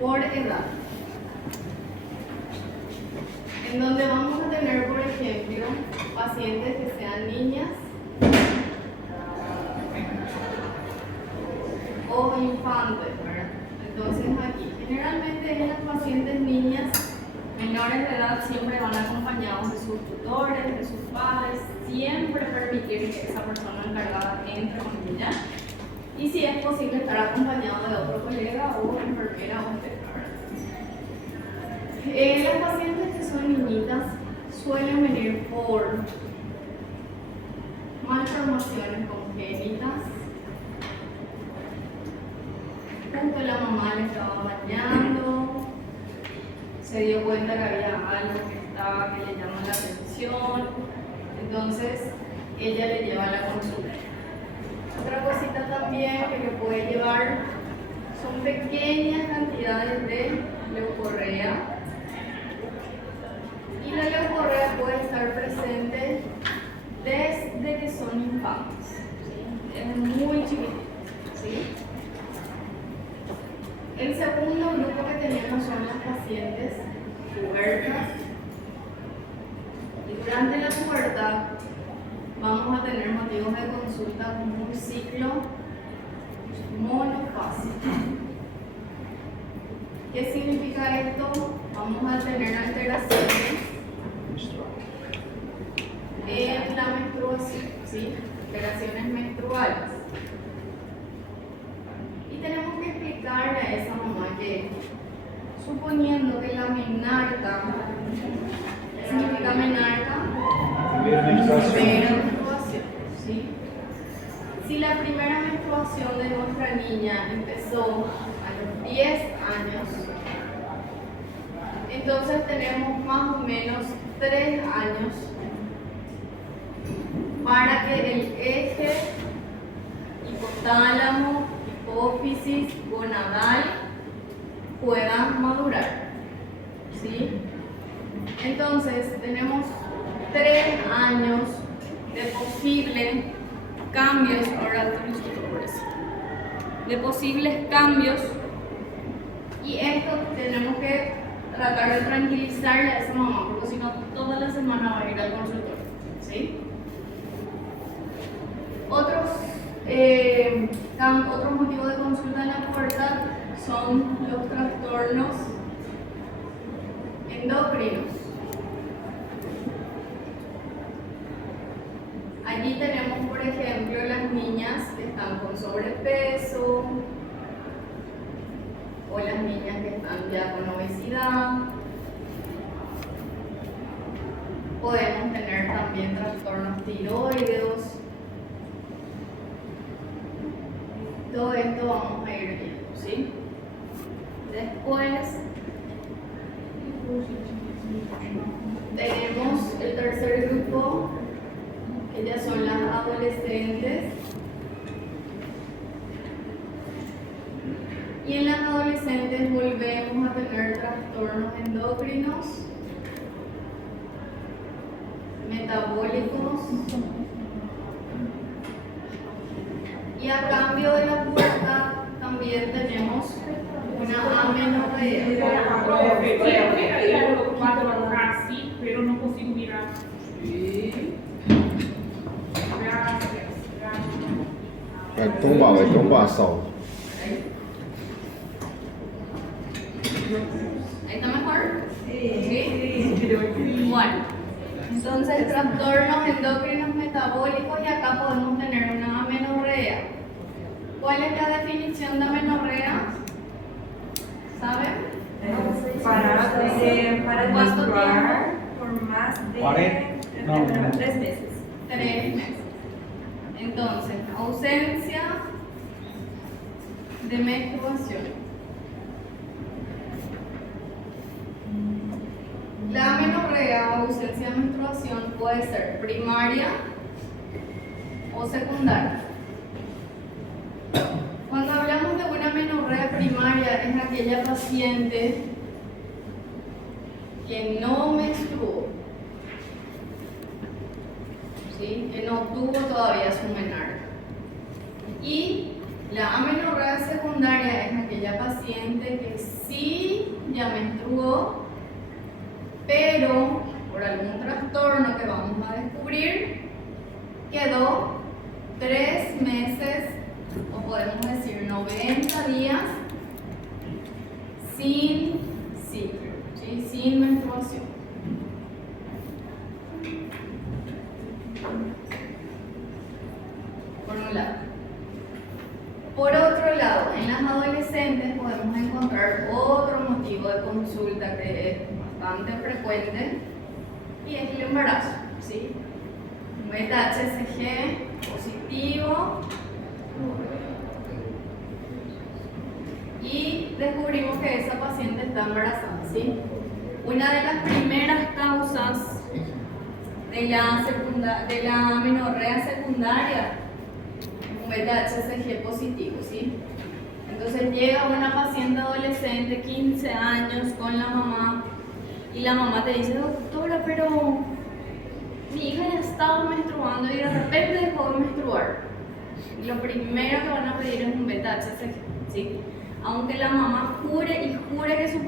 por edad, en donde vamos a tener, por ejemplo, pacientes que sean niñas o infantes, ¿verdad? Entonces aquí, generalmente en las pacientes niñas menores de edad siempre van acompañados de sus tutores, de sus padres, siempre permitir que esa persona encargada entre con ella y si es posible estar acompañado de otro colega o enfermera o obstetra. Las pacientes que son niñitas suelen venir por malformaciones congénitas. Justo la mamá le estaba bañando, se dio cuenta que había algo que le llama la atención, entonces ella le lleva a la consulta. Otra cosita también que le puede llevar son pequeñas cantidades de leucorrea. Y la leucorrea puede estar presente desde que son infantes, ¿sí? Es muy chiquitito, ¿sí? El segundo grupo que tenemos son las pacientes pubertas. Y durante la pubertad vamos a tener motivos de consulta como un ciclo monofásico. ¿Qué significa esto? Vamos a tener alteraciones en la menstruación, ¿sí? Alteraciones menstruales. Y tenemos que explicarle a esa mamá que, suponiendo que la menarca, ¿qué significa menarca? Primera menstruación, ¿sí? Si la primera menstruación de nuestra niña empezó a los 10 años, entonces tenemos más o menos 3 años para que el eje hipotálamo, hipófisis, gonadal pueda madurar, ¿sí? Entonces tenemos 3 años de posibles cambios, ahora de posibles cambios, y esto tenemos que tratar de tranquilizarle a esa mamá, porque si no toda la semana va a ir al consultorio, ¿sí? Otros motivos de consulta en la pubertad son los trastornos endocrinos. Allí tenemos, por ejemplo, las niñas que están con sobrepeso o las niñas que están ya con obesidad. Podemos tener también trastornos tiroideos. Todo esto vamos a ir viendo, ¿sí? Después tenemos el tercer grupo, que ya son las adolescentes. Y en las adolescentes volvemos a tener trastornos endocrinos, metabólicos. Y a cambio de la pubertad también tenemos una amenorrea. Así, pero no consigo mirar. Sí. Vai tombar sol. ¿Ahí está mejor? Sí. Bueno, entonces trastornos endocrinos metabólicos, y acá podemos tener una amenorrea. ¿Cuál es la definición de amenorrea? ¿Saben? Para ¿Cuánto menstruar por más de 3 meses. 3 meses. Entonces, ausencia de menstruación. La amenorrea o ausencia de menstruación puede ser primaria o secundaria. Cuando hablamos de una amenorrea primaria, es aquella paciente que no menstruó, ¿sí? Que no tuvo todavía su menarca. Y la amenorrea secundaria es aquella aquella paciente que sí ya menstruó, pero por algún trastorno que vamos a descubrir, quedó 3 meses, o podemos decir 90 días, sin ciclo, ¿sí? Sin menstruación. Por un lado. Por otro lado, en las adolescentes podemos encontrar otro motivo de consulta que es bastante frecuente y es el embarazo, ¿sí? Un beta-HCG positivo y descubrimos que esa paciente está embarazada, ¿sí? Una de las primeras causas de la amenorrea secundaria, un beta-HCG positivo, ¿sí? Entonces llega una paciente adolescente, 15 años, con la mamá, y la mamá te dice: doctora, pero mi hija ya estaba menstruando y de repente dejó de menstruar. Y lo primero que van a pedir es un beta-HCG, ¿sí? Aunque la mamá jure y jure que su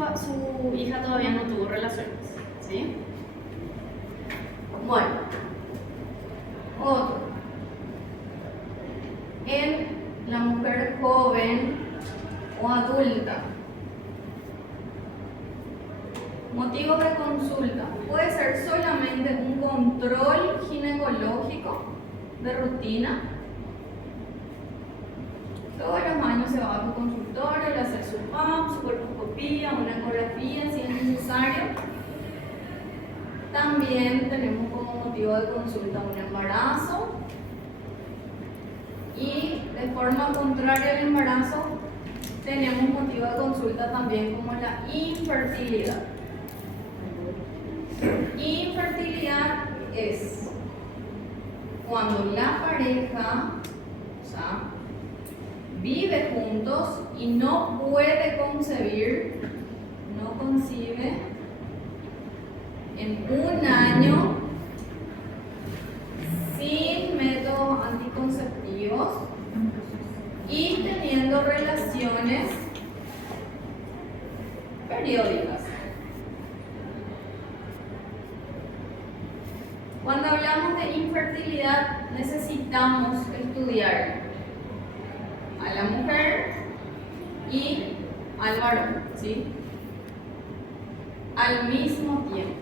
hija todavía no tuvo relaciones, ¿sí? Bueno, otro. En la mujer joven o adulta, motivo de consulta puede ser solamente un control ginecológico de rutina. Todos los años se va a tu consultorio, le hace su PAP, su colposcopía, una ecografía si es necesario. También tenemos como motivo de consulta un embarazo. Y de forma contraria al embarazo, tenemos motivo de consulta también como la infertilidad. Infertilidad es cuando la pareja, o sea, vive juntos y no puede concebir, no concibe en un año sin métodos anticonceptivos y teniendo relaciones periódicas. Cuando hablamos de infertilidad, necesitamos estudiar a la mujer y al varón, ¿sí? Al mismo tiempo,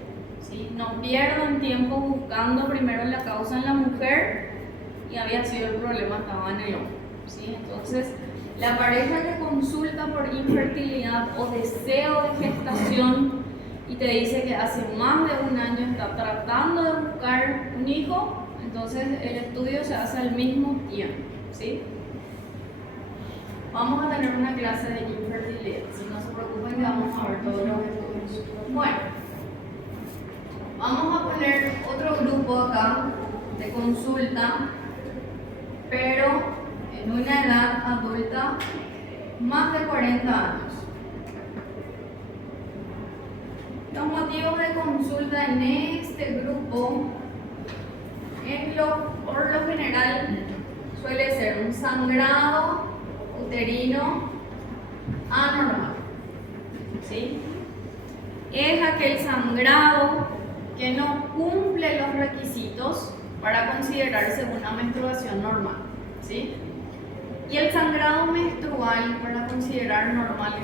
¿sí? No pierdan tiempo buscando primero la causa en la mujer y había sido el problema estaba en el hombre, ¿sí? Entonces, la pareja que consulta por infertilidad o deseo de gestación y te dice que hace más de un año está tratando de buscar un hijo, entonces el estudio se hace al mismo tiempo, ¿sí? Vamos a tener una clase de infertilidad, si no se preocupen que vamos a ver todos los estudios. Bueno, vamos a poner otro grupo acá de consulta, pero en una edad adulta más de 40 años. Los motivos de consulta en este grupo, por lo general, suele ser un sangrado uterino anormal, ¿sí? Es aquel sangrado que no cumple los requisitos para considerarse una menstruación normal, ¿sí? Y el sangrado menstrual, para considerar normal,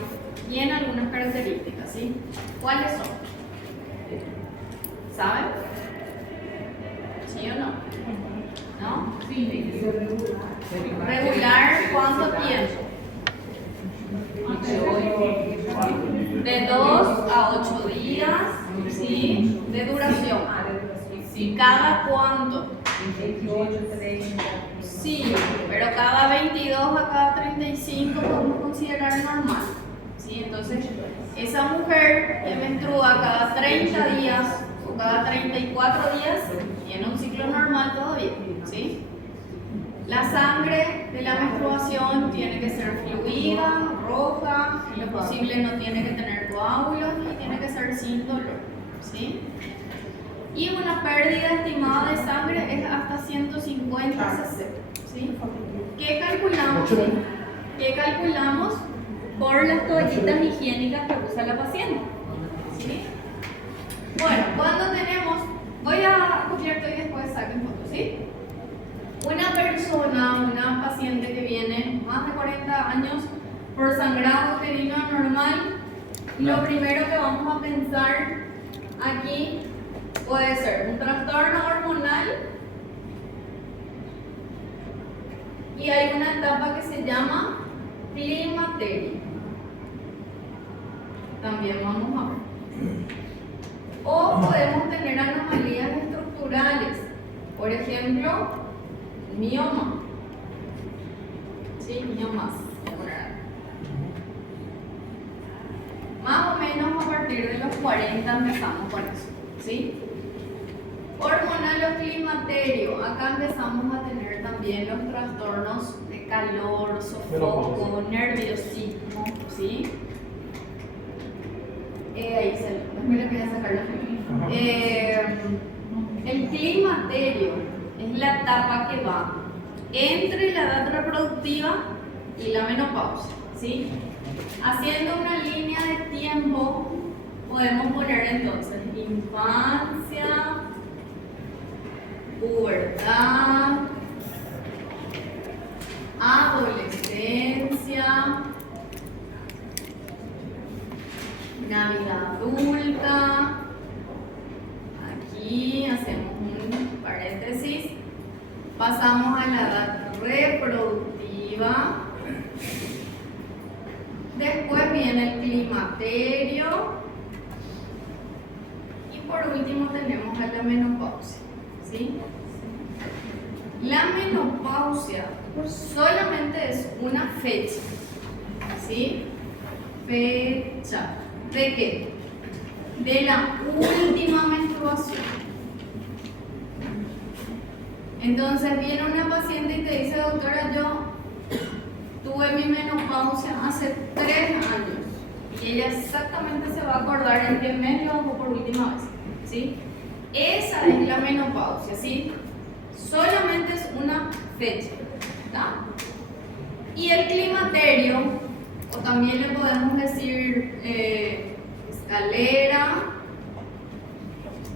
tiene algunas características, ¿sí? ¿Cuáles son? ¿Saben? ¿Sí o no? ¿No? Sí, Regular, ¿cuánto tiempo? De 2 a 8 días, ¿sí? De duración. ¿Y cada cuánto? 28, 30. Sí, pero cada 22 a cada 35 podemos considerar normal, ¿sí? Entonces, esa mujer que menstrua cada 30 días o cada 34 días tiene un ciclo normal todavía, ¿sí? La sangre de la menstruación tiene que ser fluida, roja, en lo posible no tiene que tener coágulos y tiene que ser sin dolor, ¿sí? Y una pérdida estimada de sangre es hasta 150 cc, ¿sí? ¿Qué calculamos? ¿Qué calculamos por las toallitas higiénicas que usa la paciente. ¿Sí? Bueno, cuando tenemos, voy a copiar todo y después saquen fotos, ¿sí? Una persona, una paciente que viene más de 40 años por sangrado uterino anormal, lo primero que vamos a pensar aquí puede ser un trastorno hormonal y hay una etapa que se llama climaterio. También vamos a ver. O podemos tener anomalías estructurales, por ejemplo, mioma. ¿Sí? Miomas. Más o menos a partir de los 40 empezamos con eso. ¿Sí? Hormonal o climaterio. Acá empezamos a tener también los trastornos de calor, sofoco, nerviosismo. ¿Sí? Ahí se lo voy a sacar la el climaterio es la etapa que va entre la edad reproductiva y la menopausia, ¿sí? Haciendo una línea de tiempo podemos poner entonces infancia, pubertad, adolescencia, una vida adulta. Aquí hacemos un paréntesis. Pasamos a la edad reproductiva. Después viene el climaterio. Y por último tenemos a la menopausia. ¿Sí? La menopausia solamente es una fecha. ¿Sí? Fecha. ¿De qué? De la última menstruación. Entonces viene una paciente y te dice, doctora, yo tuve mi menopausia hace 3 años. Y ella exactamente se va a acordar en qué mes lo hago por última vez. ¿Sí? Esa es la menopausia, ¿sí? Solamente es una fecha. ¿Tá? Y el climaterio, o también le podemos decir escalera,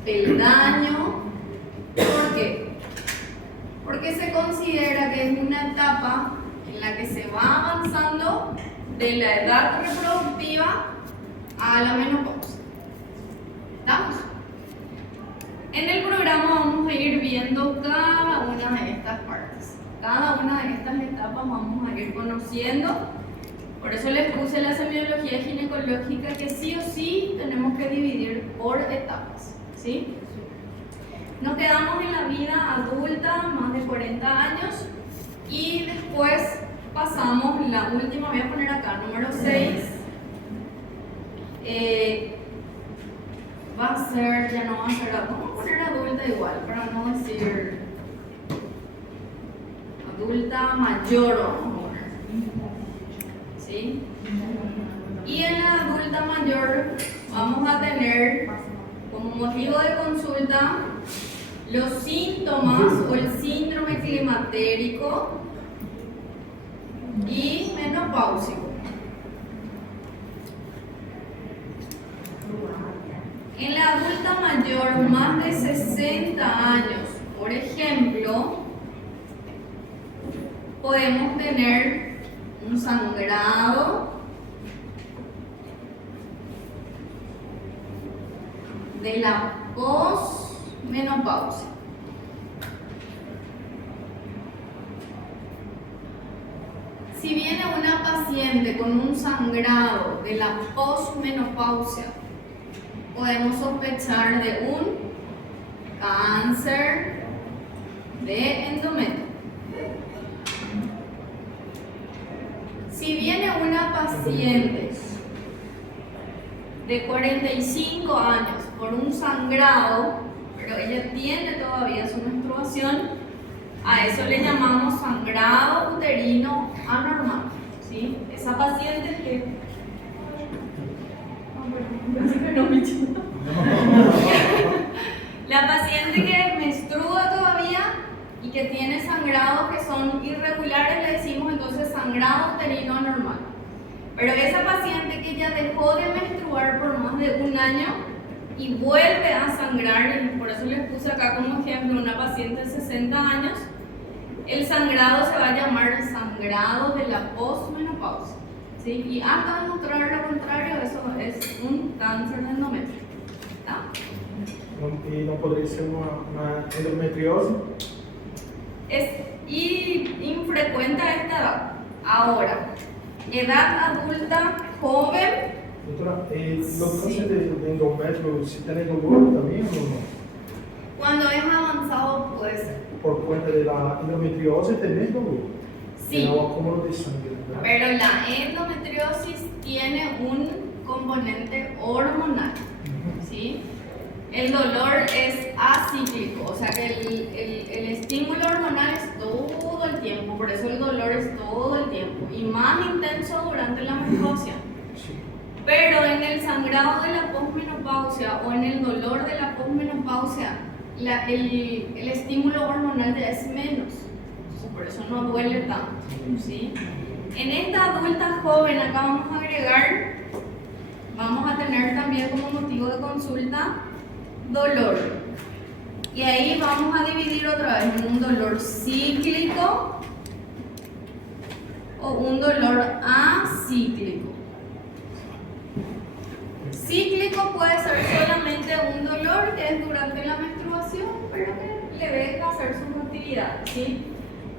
peldaño. ¿Por qué? Porque se considera que es una etapa en la que se va avanzando de la edad reproductiva a la menopausia. ¿Estamos? En el programa vamos a ir viendo cada una de estas partes. Cada una de estas etapas vamos a ir conociendo. Por eso les puse la semiología ginecológica, que sí o sí tenemos que dividir por etapas. ¿Sí? Nos quedamos en la vida adulta, más de 40 años, y después pasamos, la última, voy a poner acá, número 6. Va a ser, ya no va a ser, vamos a poner adulta igual, para no decir adulta mayor, vamos a poner. ¿Sí? Y en la adulta mayor vamos a tener como motivo de consulta los síntomas o el síndrome climatérico y menopáusico. En la adulta mayor, más de 60 años, por ejemplo, podemos tener un sangrado de la posmenopausia. Si viene una paciente con un sangrado de la posmenopausia, podemos sospechar de un cáncer de endometrio. Si viene una paciente de 45 años por un sangrado, pero ella tiene todavía su menstruación, a eso le llamamos sangrado uterino anormal. ¿Sí? Esa paciente que... La paciente que menstrua todavía y que tiene sangrados que son irregulares, le decimos entonces sangrado uterino anormal. Pero esa paciente que ya dejó de menstruar por más de un año y vuelve a sangrar, y por eso les puse acá como ejemplo una paciente de 60 años, el sangrado se va a llamar sangrado de la posmenopausia, ¿sí? Y hasta demostrar lo contrario, eso es un cáncer de endometrio. ¿Tá? E não poderia ser uma endometriose? Es infrecuente a esta edad. Ahora, edad adulta joven, Doutora, no Sí. câncer de endométrio, se tem dolor também ou não? cuando es avanzado puede ser. Por conta da endometriose tem dolor. Sí. É o acúmulo de sangue, ¿verdad? Pero la endometriosis tiene un componente hormonal, ¿sí? El dolor es acíclico, o sea que el estímulo hormonal es todo el tiempo, por eso el dolor es todo el tiempo y más intenso durante la menstruación. Sí. Pero en el sangrado de la posmenopausia o en el dolor de la posmenopausia, el estímulo hormonal ya es menos, entonces por eso no duele tanto, ¿sí? En esta adulta joven acá vamos a agregar, vamos a tener también como motivo de consulta dolor. Y ahí vamos a dividir otra vez en un dolor cíclico o un dolor acíclico. Cíclico puede ser solamente un dolor que es durante la menstruación, pero que le deja hacer sus actividades, ¿sí?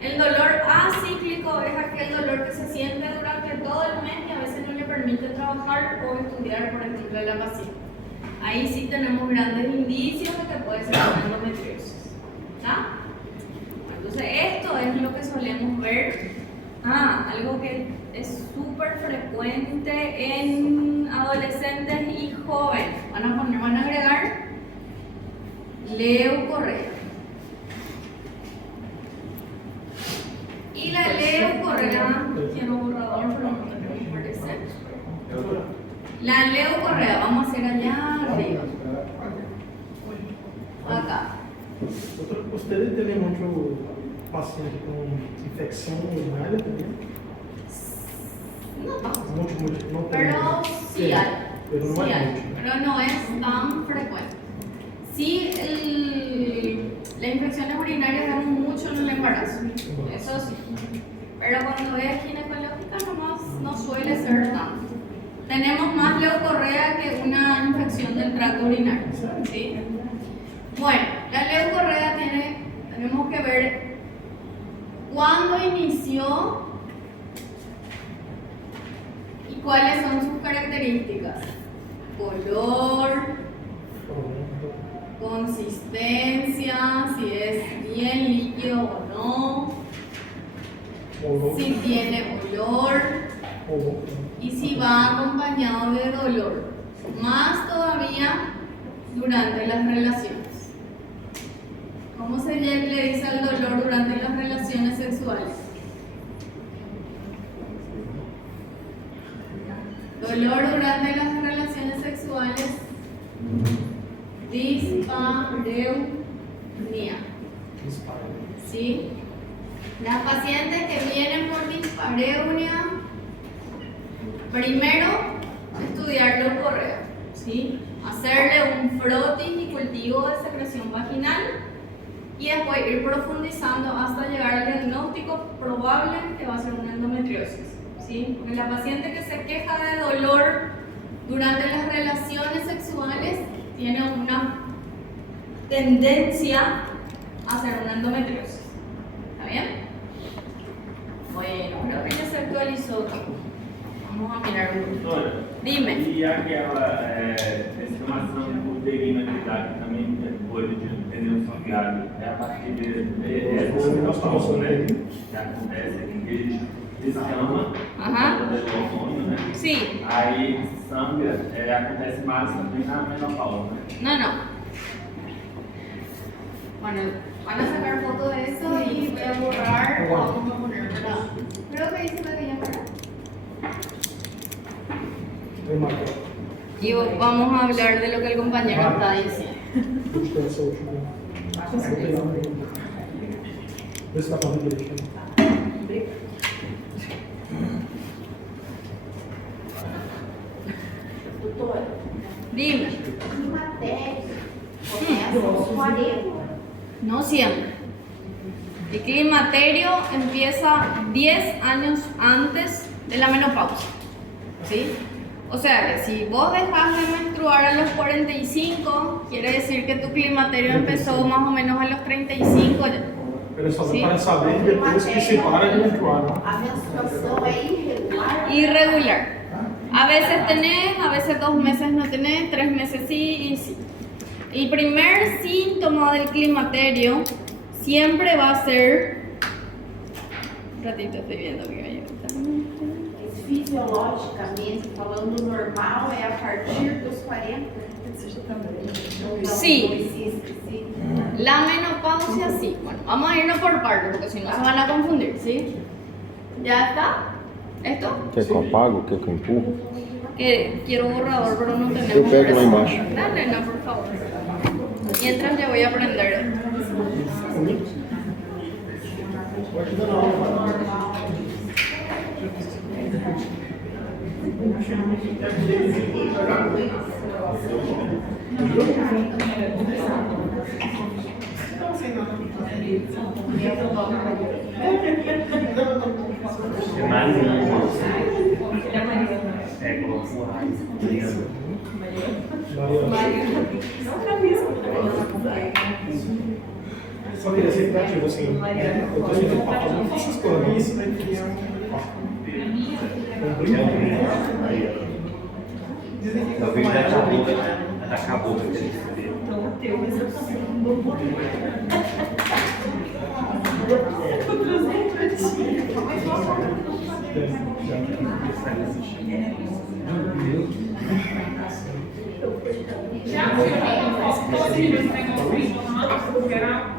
El dolor acíclico es aquel dolor que se siente durante todo el mes y a veces no le permite trabajar o estudiar, por ejemplo, a la paciente. Ahí sí tenemos grandes indicios de que puede ser una endometriosis. ¿Tá? Entonces, esto es lo que solemos ver. Algo que es súper frecuente en adolescentes y jóvenes. Van a agregar leucorrea. Y la leucorrea, quiero borrador, pero no tengo que parecer. La leucorrea, vamos a hacer allá arriba. Acá. Doutora, ustedes tienen mucho paciente con infección urinária también? No tanto. Mucho, no Pero sí hay. Pero no Sí hay hay, mucho. pero no es tan frecuente. Sí, las infecciones urinarias dan mucho en el embarazo, eso sí. Pero cuando es ginecológica nomás no suele ser tanto. Tenemos más leucorrea que una infección del tracto urinario, ¿sí? Bueno, la leucorrea tenemos que ver cuándo inició y cuáles son sus características. Color, consistencia, si es bien líquido o no, Olor. si tiene olor y si va acompañado de dolor. Más todavía durante las relaciones. ¿Cómo se le dice al dolor durante las relaciones sexuales? Dolor durante las relaciones sexuales, dispareunia. ¿Sí? Las pacientes que vienen por dispareunia, primero estudiar leucorrea, ¿sí? Hacerle un frotis y cultivo de secreción vaginal y después ir profundizando hasta llegar al diagnóstico probable que va a ser una endometriosis, ¿sí? Porque la paciente que se queja de dolor durante las relaciones sexuales tiene una tendencia a ser una endometriosis. ¿Está bien? Bueno, creo que ya se actualizó. Vamos a mirar un poquito. Doutora, Dime. e aquela estimação por perimetridade também, depois de pneu sangrado, é a partir dessa menopausa, né? Que acontece que descama do hormônio, né? Sí. Aí sangra, acontece mais também na menopausa, né? No. Bueno, van a sacar foto de eso y voy a borrar. Vamos a poner, ¿verdad? Creo que dice la que ya, ¿verdad? Y vamos a hablar de lo que el compañero está diciendo. Vê se está falando direito. Doutora, Dime. climatério começa aos 40. No siempre. El climaterio empieza 10 años antes de la menopausia. ¿Sí? O sea que si vos dejas de menstruar a los 45, quiere decir que tu climaterio empezó más o menos a los 35 ya. Pero só Sim. para saber depois que se para de menstruar. Né? A menstruação é irregular. Irregular. A veces tenés, a veces 2 meses no tenés, 3 meses sí y sí. El primer síntoma del climaterio siempre va a ser... Un ratito estoy viendo que hay Mas fisiologicamente, falando normal, é a partir dos 40. Não, Sim. policista, La menopausia sí. Bueno, vamos a irnos por partes porque si no se van a confundir, ¿sí? ¿Ya está? ¿Esto? Quer que eu apago? Quer que eu empurro? Que quiero borrador, pero no tenemos. Eu pego lá embaixo. Dale, no, por favor. Mientras yo voy a aprender. Só queria ser criativo, assim. Eu tô sempre fazendo essas coisas. Isso vai criar Talvez acabou. Já faltou de esse negócio aí, que era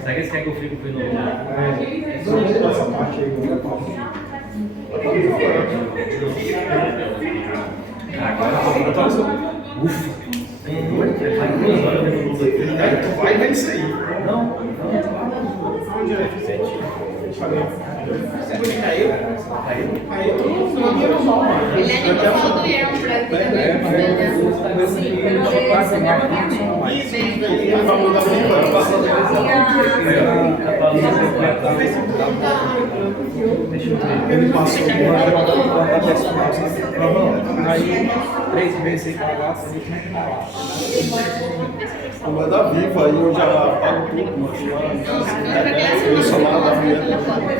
Será que esse quer que eu fique com o novo? essa parte aí. Agora eu tô ufa. Vai ver isso aí. Não. Onde é? Caiu? Caiu todo mundo normal. El año pasado tuvieron prácticamente. Sí, pero Vai mudar muito. Ele passou Aí, 3 meses sem pagar, a gente não vai dar vivo, aí eu já pago tudo. Eu sou lá da minha.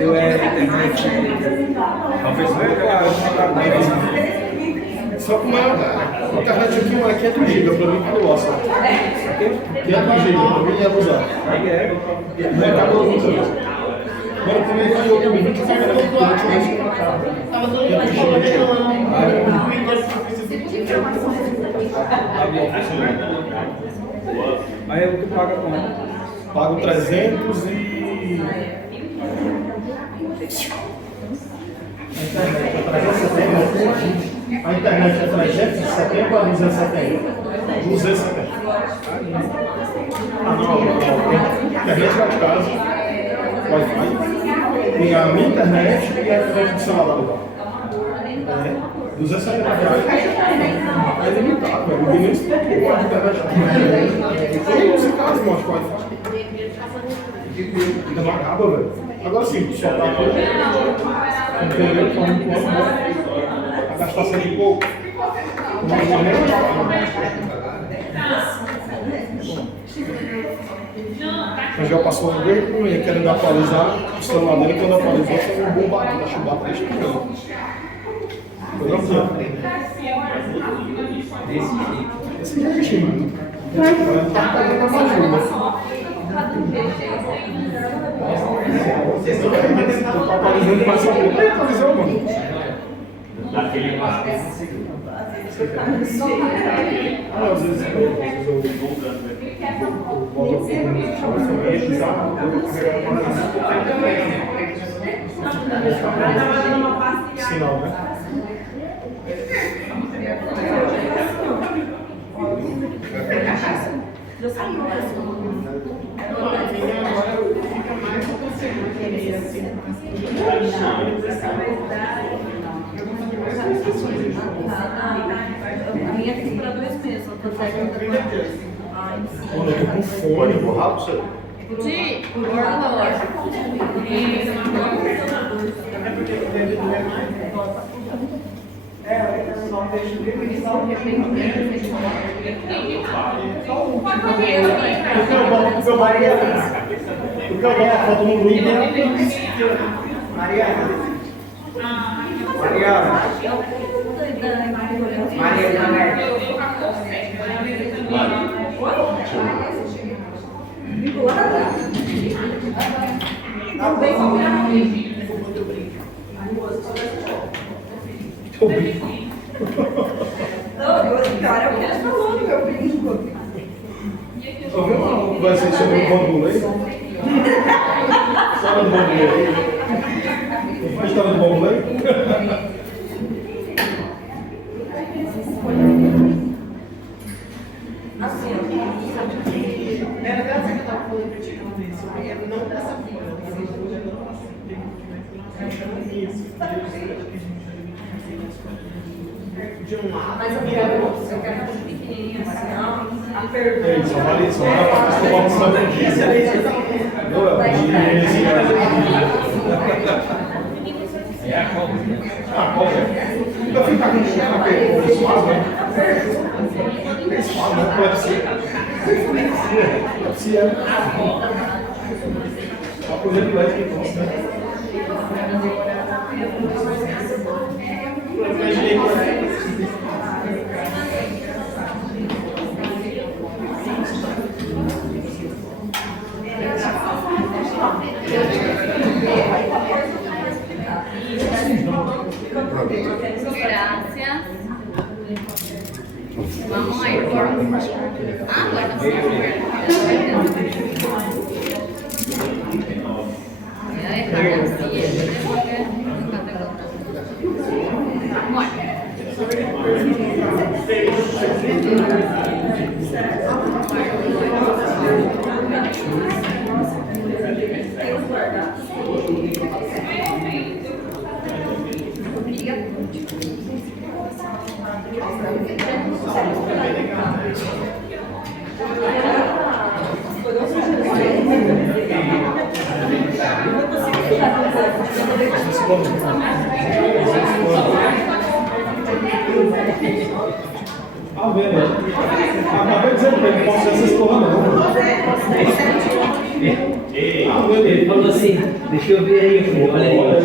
eu internet. Só com uma internet aqui, uma 500 GB pra mim que eu gosto. 500 GB pra mim é usar. Não acabou nunca. Agora também tem outro vídeo que sai da internet. 500 Aí eu que pago quanto? Pago 300 e... A internet é 370 ou 270? 270. Ah, não. Internet lá de casa, Wi-Fi. Tem a minha internet e a internet do celular lá. 270 reais. É limitado, velho. Ninguém nem explicou a internet. Eu uso em casa, mano, com Wi-Fi. Ainda não acaba, velho. Agora sim, só tá com a gastação de pouco. Mas já passou um tempo e querendo atualizar o celular dele, quando atualizou, foi um bom barulho da chibata deste ano. Desse jeito. Esse se divertindo. Tá pagando uma ajuda. O papazinho passa a boca. Eita, mas eu mano. Daquele passo. Ah, às vezes eu Voltando aqui. volto a sinal, né? A minha tem que para 2 meses, eu tô fazendo Quando eu tô com fone, vou rápido, Sí, por favor. Porque eu boto a foto no grupo. Mariana. Mariana. Ouviu uma conversa sobre o bambu aí? Sabe do bambu aí? Mas estava do bambu aí? Era graças que eu tava falando pra ti uma vez, não dessa forma, de um lado, mas eu quero muito pequenininha assim, ó, a pergunta. É isso, vale isso. Vamos saber disso. É a cobra. Ah, qual é? Eu fico com o cara que é suave, né? É suave, não pode ser. Pode ser. Uma coisa que vai ter que mostrar. Gracias. Vamos a ir por... Ah, bueno, sí. Voy a dejar la siguiente porque me encanta Ah, velho. Acabei dizendo que ele posso essas porra não. Ah, velho. Ele falou assim, deixa eu ver aí, eu falei, olha aí.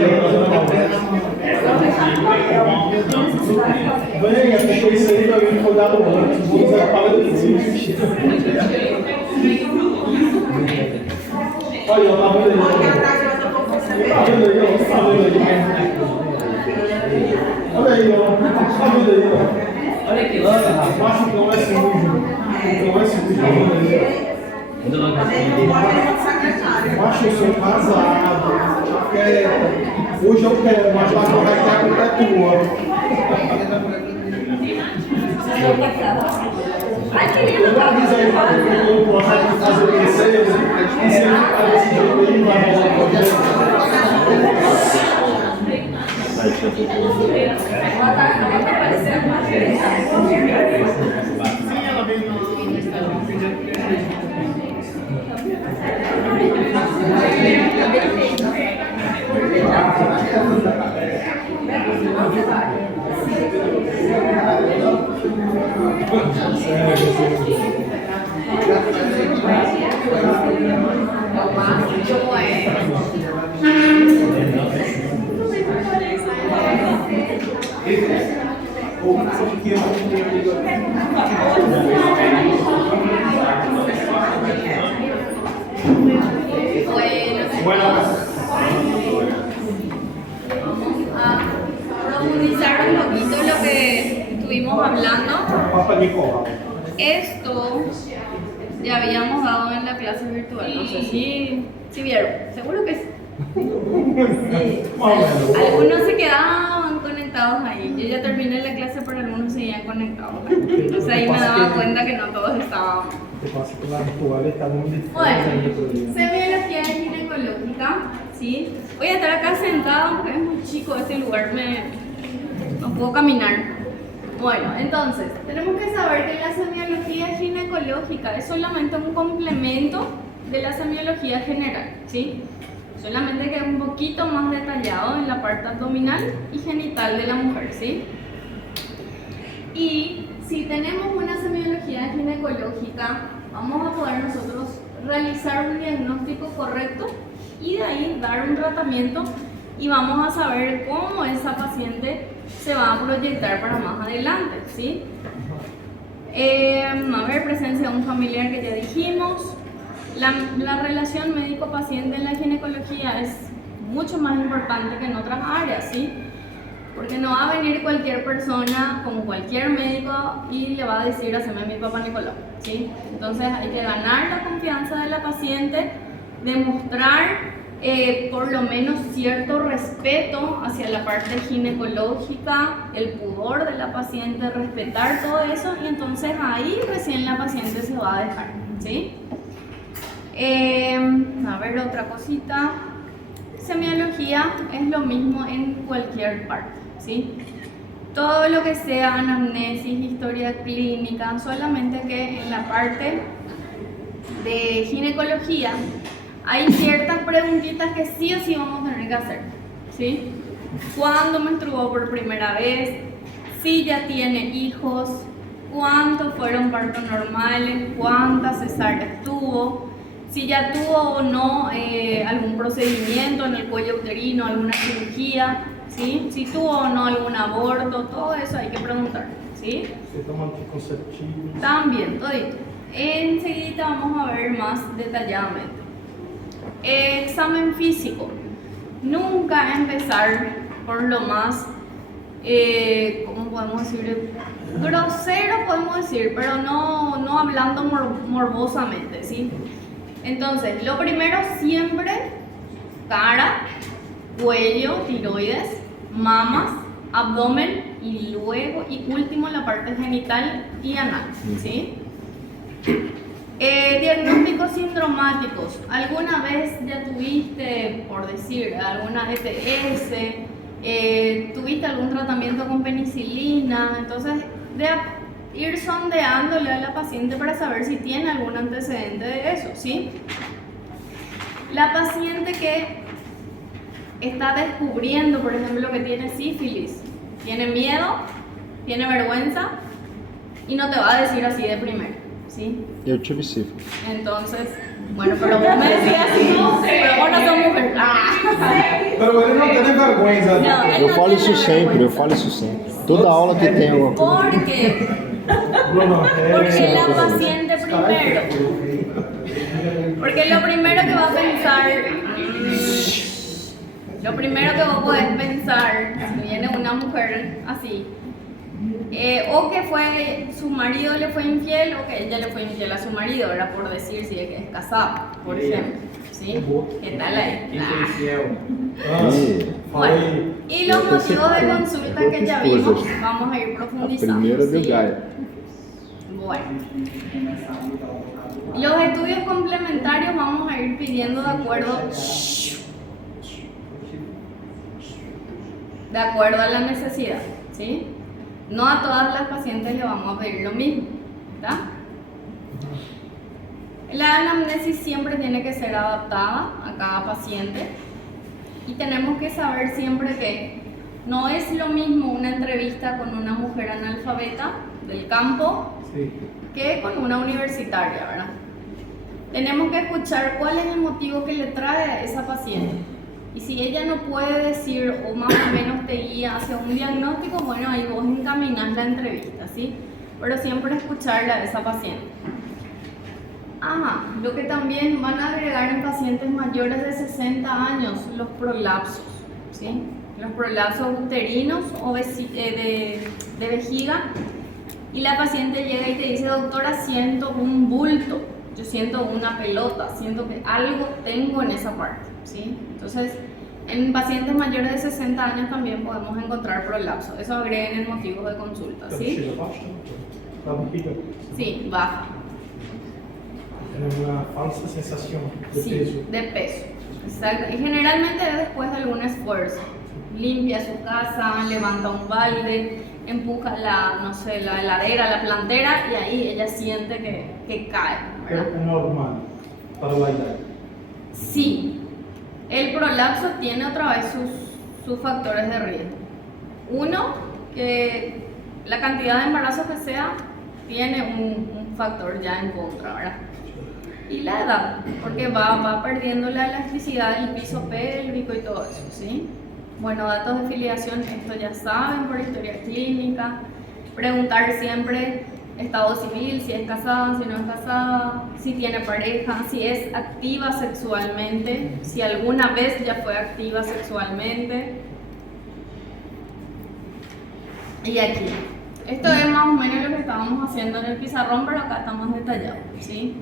Vem, achei isso aí pra mim, foi dado antes. Vou usar a palavra de cima. Olha, tá vendo aí? Tá vendo aí, ó? Tá vendo aí? Olha aí, ó. Tá vendo aí, ó? Olha que louca, rapaz. Macho não é sujo. Não é sujo. Ainda não consegui. Macho, eu sou casado. Hoje eu quero, mas lá não vai ter a culpa é tua. Eu não aviso aí pra eu processo de fazer o que seja, e se ele ficar desse jeito aí, vai rolar o Joé. hablando, Papa Nicolau. esto ya habíamos dado en la clase virtual. No sé si vieron, seguro que sí. Más o menos. Algunos se quedaban conectados ahí. Yo ya terminé la clase, pero algunos seguían conectados. Entonces ahí me daba cuenta que no todos estaban. Lo que pasa es que la virtual está muy difícil. Bueno, semiología ginecológica, ¿sí? Voy a estar acá sentada porque es muy chico este lugar, no puedo caminar. Bueno, entonces, tenemos que saber que la semiología ginecológica es solamente un complemento de la semiología general, ¿sí? Solamente que es un poquito más detallado en la parte abdominal y genital de la mujer, ¿sí? Y si tenemos una semiología ginecológica, vamos a poder nosotros realizar un diagnóstico correcto y de ahí dar un tratamiento y vamos a saber cómo esa paciente se va a proyectar para más adelante, ¿sí? A ver, presencia de un familiar que ya dijimos. La relación médico-paciente en la ginecología es mucho más importante que en otras áreas, ¿sí? Porque no va a venir cualquier persona, como cualquier médico, y le va a decir, haceme mi Papa Nicolau, ¿sí? Entonces hay que ganar la confianza de la paciente, demostrar por lo menos cierto respeto hacia la parte ginecológica, el pudor de la paciente, respetar todo eso, y entonces ahí recién la paciente se va a dejar, ¿sí? A ver, otra cosita. Semiología es lo mismo en cualquier parte, ¿sí? Todo lo que sea anamnesis, historia clínica, solamente que en la parte de ginecología hay ciertas preguntitas que sí o sí vamos a tener que hacer, ¿sí? ¿Cuándo menstruó por primera vez? Si ya tiene hijos, ¿cuántos fueron partos normales? ¿Cuántas cesáreas tuvo? Si ya tuvo o no algún procedimiento en el cuello uterino, alguna cirugía, ¿sí? Si tuvo o no algún aborto, todo eso hay que preguntar, ¿sí? Se toma anticonceptivo. También, todito. Enseguida vamos a ver más detalladamente. Examen físico. Nunca empezar por lo más, ¿cómo podemos decir? Grosero podemos decir, pero no hablando morbosamente, ¿sí? Entonces, lo primero siempre, cara, cuello, tiroides, mamas, abdomen y luego y último la parte genital y anal, ¿sí? Diagnósticos sindromáticos. ¿Alguna vez ya tuviste, por decir, alguna ETS? ¿Tuviste algún tratamiento con penicilina? Entonces, ir sondeándole a la paciente para saber si tiene algún antecedente de eso, ¿sí? La paciente que está descubriendo, por ejemplo, que tiene sífilis, tiene miedo, tiene vergüenza y no te va a decir así de primero, ¿sí? Eu tive sífilis. Entonces, bueno, pero vos me decías así, pero vos no sos mujer. Pero ele não tem vergonha, No, él Eu no falo tiene isso sempre, vergüenza. eu falo isso sempre. Toda aula que tem alguma coisa. ¿Por qué? Bruno, Porque la paciente primero. Porque lo primero que va a pensar, lo primero que vos podés pensar, si viene una mujer así, o que fue su marido le fue infiel o que ella le fue infiel a su marido, era por decir si es que es casado, por ejemplo, ¿sí? ¿Qué tal ahí? Bueno, y los motivos de consulta que ya vimos, vamos a ir A profundizando. primeira deu ¿sí? Gaia. Bueno, los estudios complementarios vamos a ir pidiendo de acuerdo a la necesidad, ¿sí? No a todas las pacientes le vamos a pedir lo mismo, ¿verdad? La anamnesis siempre tiene que ser adaptada a cada paciente y tenemos que saber siempre que no es lo mismo una entrevista con una mujer analfabeta del campo que con una universitaria, ¿verdad? Tenemos que escuchar cuál es el motivo que le trae a esa paciente. Y si ella no puede decir o más o menos te guía hacia un diagnóstico, bueno, ahí vos encaminás la entrevista, ¿sí? Pero siempre escucharla a esa paciente. Lo que también van a agregar en pacientes mayores de 60 años, los prolapsos, ¿sí? Los prolapsos uterinos o de vejiga y la paciente llega y te dice, doctora, siento un bulto, yo siento una pelota, siento que algo tengo en esa parte, ¿sí? Entonces, en pacientes mayores de 60 años también podemos encontrar prolapso. Eso agreguen en motivos de consulta, ¿sí? La barriga. Sí, baja. Tiene una falsa sensación de Sí, peso. de peso. Exacto. Y generalmente es después de algún esfuerzo. Limpia su casa, levanta un balde, empuja no sé, la heladera, la plantera y ahí ella siente que cae, ¿verdad? Es normal para la edad. Sí, el prolapso tiene otra vez sus factores de riesgo. Uno, que la cantidad de embarazo que sea tiene un factor ya en contra, ¿verdad? Y la edad, porque va perdiendo la elasticidad del piso pélvico y todo eso, ¿sí? Bueno, datos de filiación, esto ya saben por historia clínica. Preguntar siempre estado civil, si es casada, si no es casada, si tiene pareja, si es activa sexualmente, si alguna vez ya fue activa sexualmente. Y aquí, esto es más o menos lo que estábamos haciendo en el pizarrón, pero acá está más detallado, ¿sí?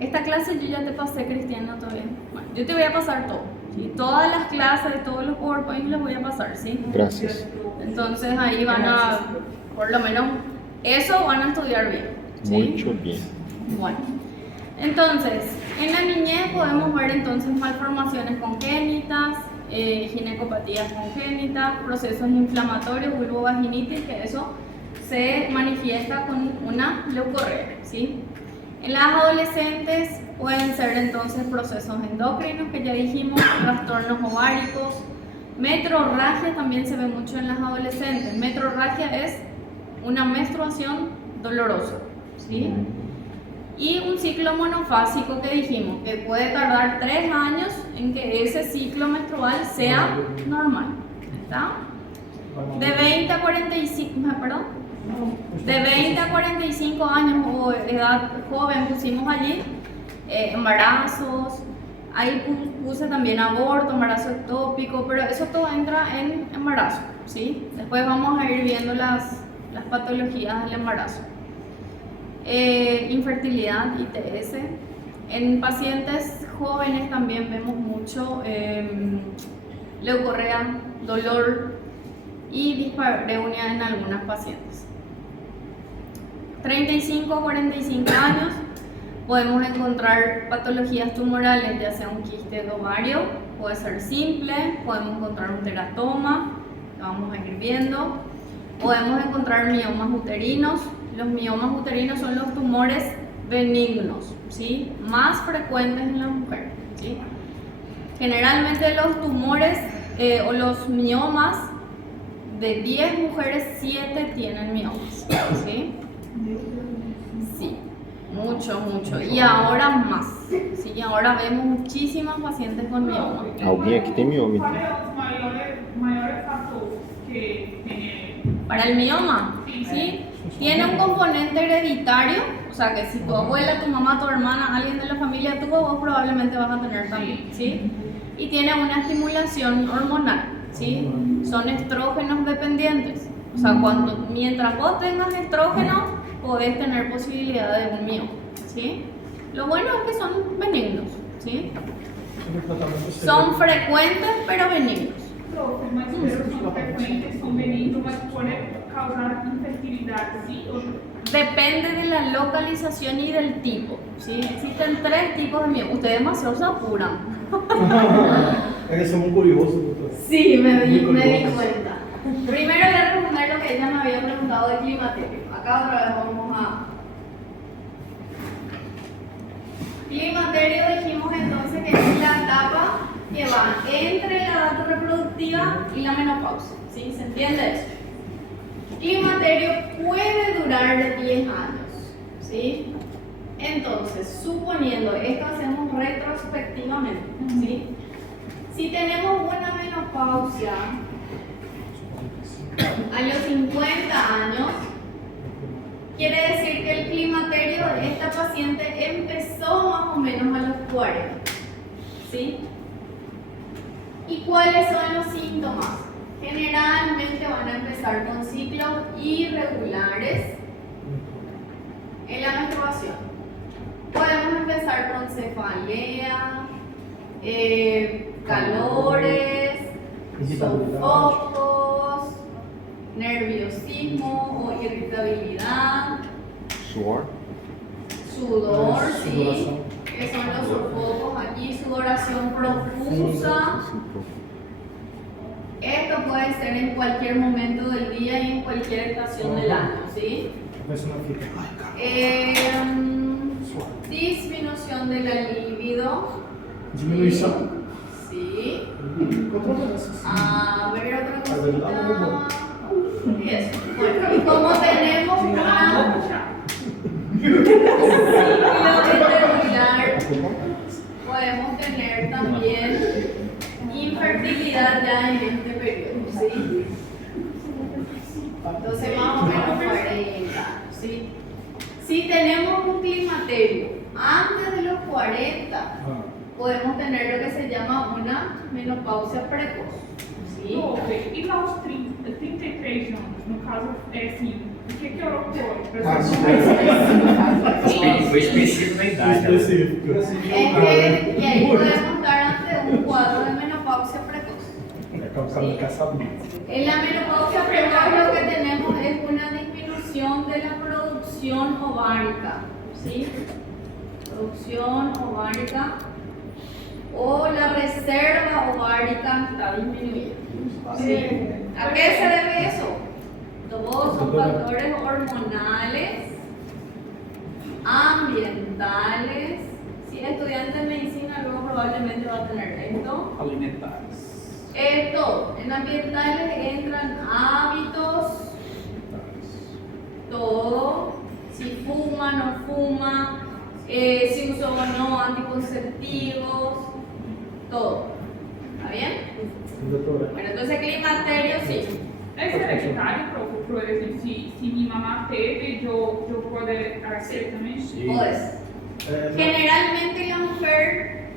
Esta clase yo ya te pasé, Cristiana, todavía. Bueno, yo te voy a pasar todo, ¿sí? Todas las clases, todos los PowerPoints los voy a pasar, ¿sí? Gracias. Entonces ahí van a, por lo menos, eso van a estudiar bien, ¿sí? Mucho bien. Bueno, entonces, en la niñez podemos ver entonces malformaciones congénitas, ginecopatías congénitas, procesos inflamatorios, vulvovaginitis, que eso se manifiesta con una leucorrea, ¿sí? En las adolescentes pueden ser entonces procesos endocrinos, que ya dijimos, trastornos ováricos, metrorragia también se ve mucho en las adolescentes. Metrorragia es una menstruación dolorosa, ¿sí? Y un ciclo monofásico que dijimos que puede tardar 3 años en que ese ciclo menstrual sea normal, ¿está? De 20 a 45, perdón, de 20 a 45 años o edad joven pusimos allí embarazos, ahí puse también aborto, embarazo ectópico, pero eso todo entra en embarazo, ¿sí? Después vamos a ir viendo las patologías del embarazo. Infertilidad, ITS. En pacientes jóvenes también vemos mucho leucorrea, dolor y dispareunia en algunas pacientes. 35 a 45 años podemos encontrar patologías tumorales, ya sea un quiste de ovario, puede ser simple, podemos encontrar un teratoma, lo vamos a ir viendo, podemos encontrar miomas uterinos. Los miomas uterinos son los tumores benignos, ¿sí? Más frecuentes en las mujeres, ¿sí? Generalmente los tumores o los miomas, de 10 mujeres, 7 tienen miomas, ¿sí? Sí, mucho. Y ahora más, ¿sí? Ahora vemos muchísimas pacientes con mioma. Alguém aqui tem mioma, então. ¿Cuáles son los mayores factores que tiene? Para el mioma, ¿sí? Tiene un componente hereditario, o sea que si tu abuela, tu mamá, tu hermana, alguien de la familia tuvo, vos probablemente vas a tener también, ¿sí? Y tiene una estimulación hormonal, ¿sí? Son estrógenos dependientes, o sea, mientras vos tengas estrógeno, podés tener posibilidad de un mioma, ¿sí? Lo bueno es que son benignos, ¿sí? Son frecuentes pero benignos. Mas son frecuentes, son benignos, mas puede causar infertilidad, ¿sí? Depende de la localización y del tipo, ¿sí? Existen 3 tipos de mioma. Ustedes demasiado se apuran. Es que somos curiosos. Sí, me di cuenta. Primero voy a responder lo que ella me había preguntado de climaterio. Acá otra vez vamos a... Climaterio dijimos entonces que es la etapa que va entre la edad reproductiva y la menopausia, ¿sí? ¿Se entiende eso? Climaterio puede durar de 10 años, ¿sí? Entonces, suponiendo, esto hacemos retrospectivamente, ¿sí? Si tenemos una menopausia a los 50 años, quiere decir que el climaterio de esta paciente empezó más o menos a los 40, ¿sí? ¿Y cuáles son los síntomas? Generalmente van a empezar con ciclos irregulares, empezar con cefalea, calores, sofocos, nerviosismo o irritabilidad, Suor. sudor, sí, que son los sofocos aquí, sudoración profusa. Esto puede ser en cualquier momento del día y en cualquier estación del año, ¿sí? Disminución de la libido. Diminuição. Sí. Controvérsias. A ver, otra cosita. Y eso. Bueno, y como tenemos una ciclo irregular, podemos tener también infertilidad ya en este periodo, ¿sí? Entonces más o menos 40, ¿sí? Si tenemos un climaterio antes de los 40, podemos tener lo que se llama una menopausia precoz, ¿sí? Ok, e lá os 33 anos, no caso, é assim, o que é o apoio? Foi específico na idade. né? Y ahí podemos estar ante un cuadro de menopausia precoz. En la menopausia precoz lo que tenemos es una disminución de la producción ovárica, ¿sí? Producción ovárica o la reserva ovárica está disminuyendo, ¿sí? ¿A qué se debe eso? Todos son factores hormonales, ambientales. Si es estudiante de medicina, luego probablemente va a tener esto. Alimentares. Esto, en ambientales entran hábitos, todo, si fuma, no fuma, si usa o no anticonceptivos, todo. ¿Está bien? Bueno, entonces climaterio sí. É hereditário, por exemplo, se minha mamá teve, eu poder ser também? Puedes. Generalmente la mujer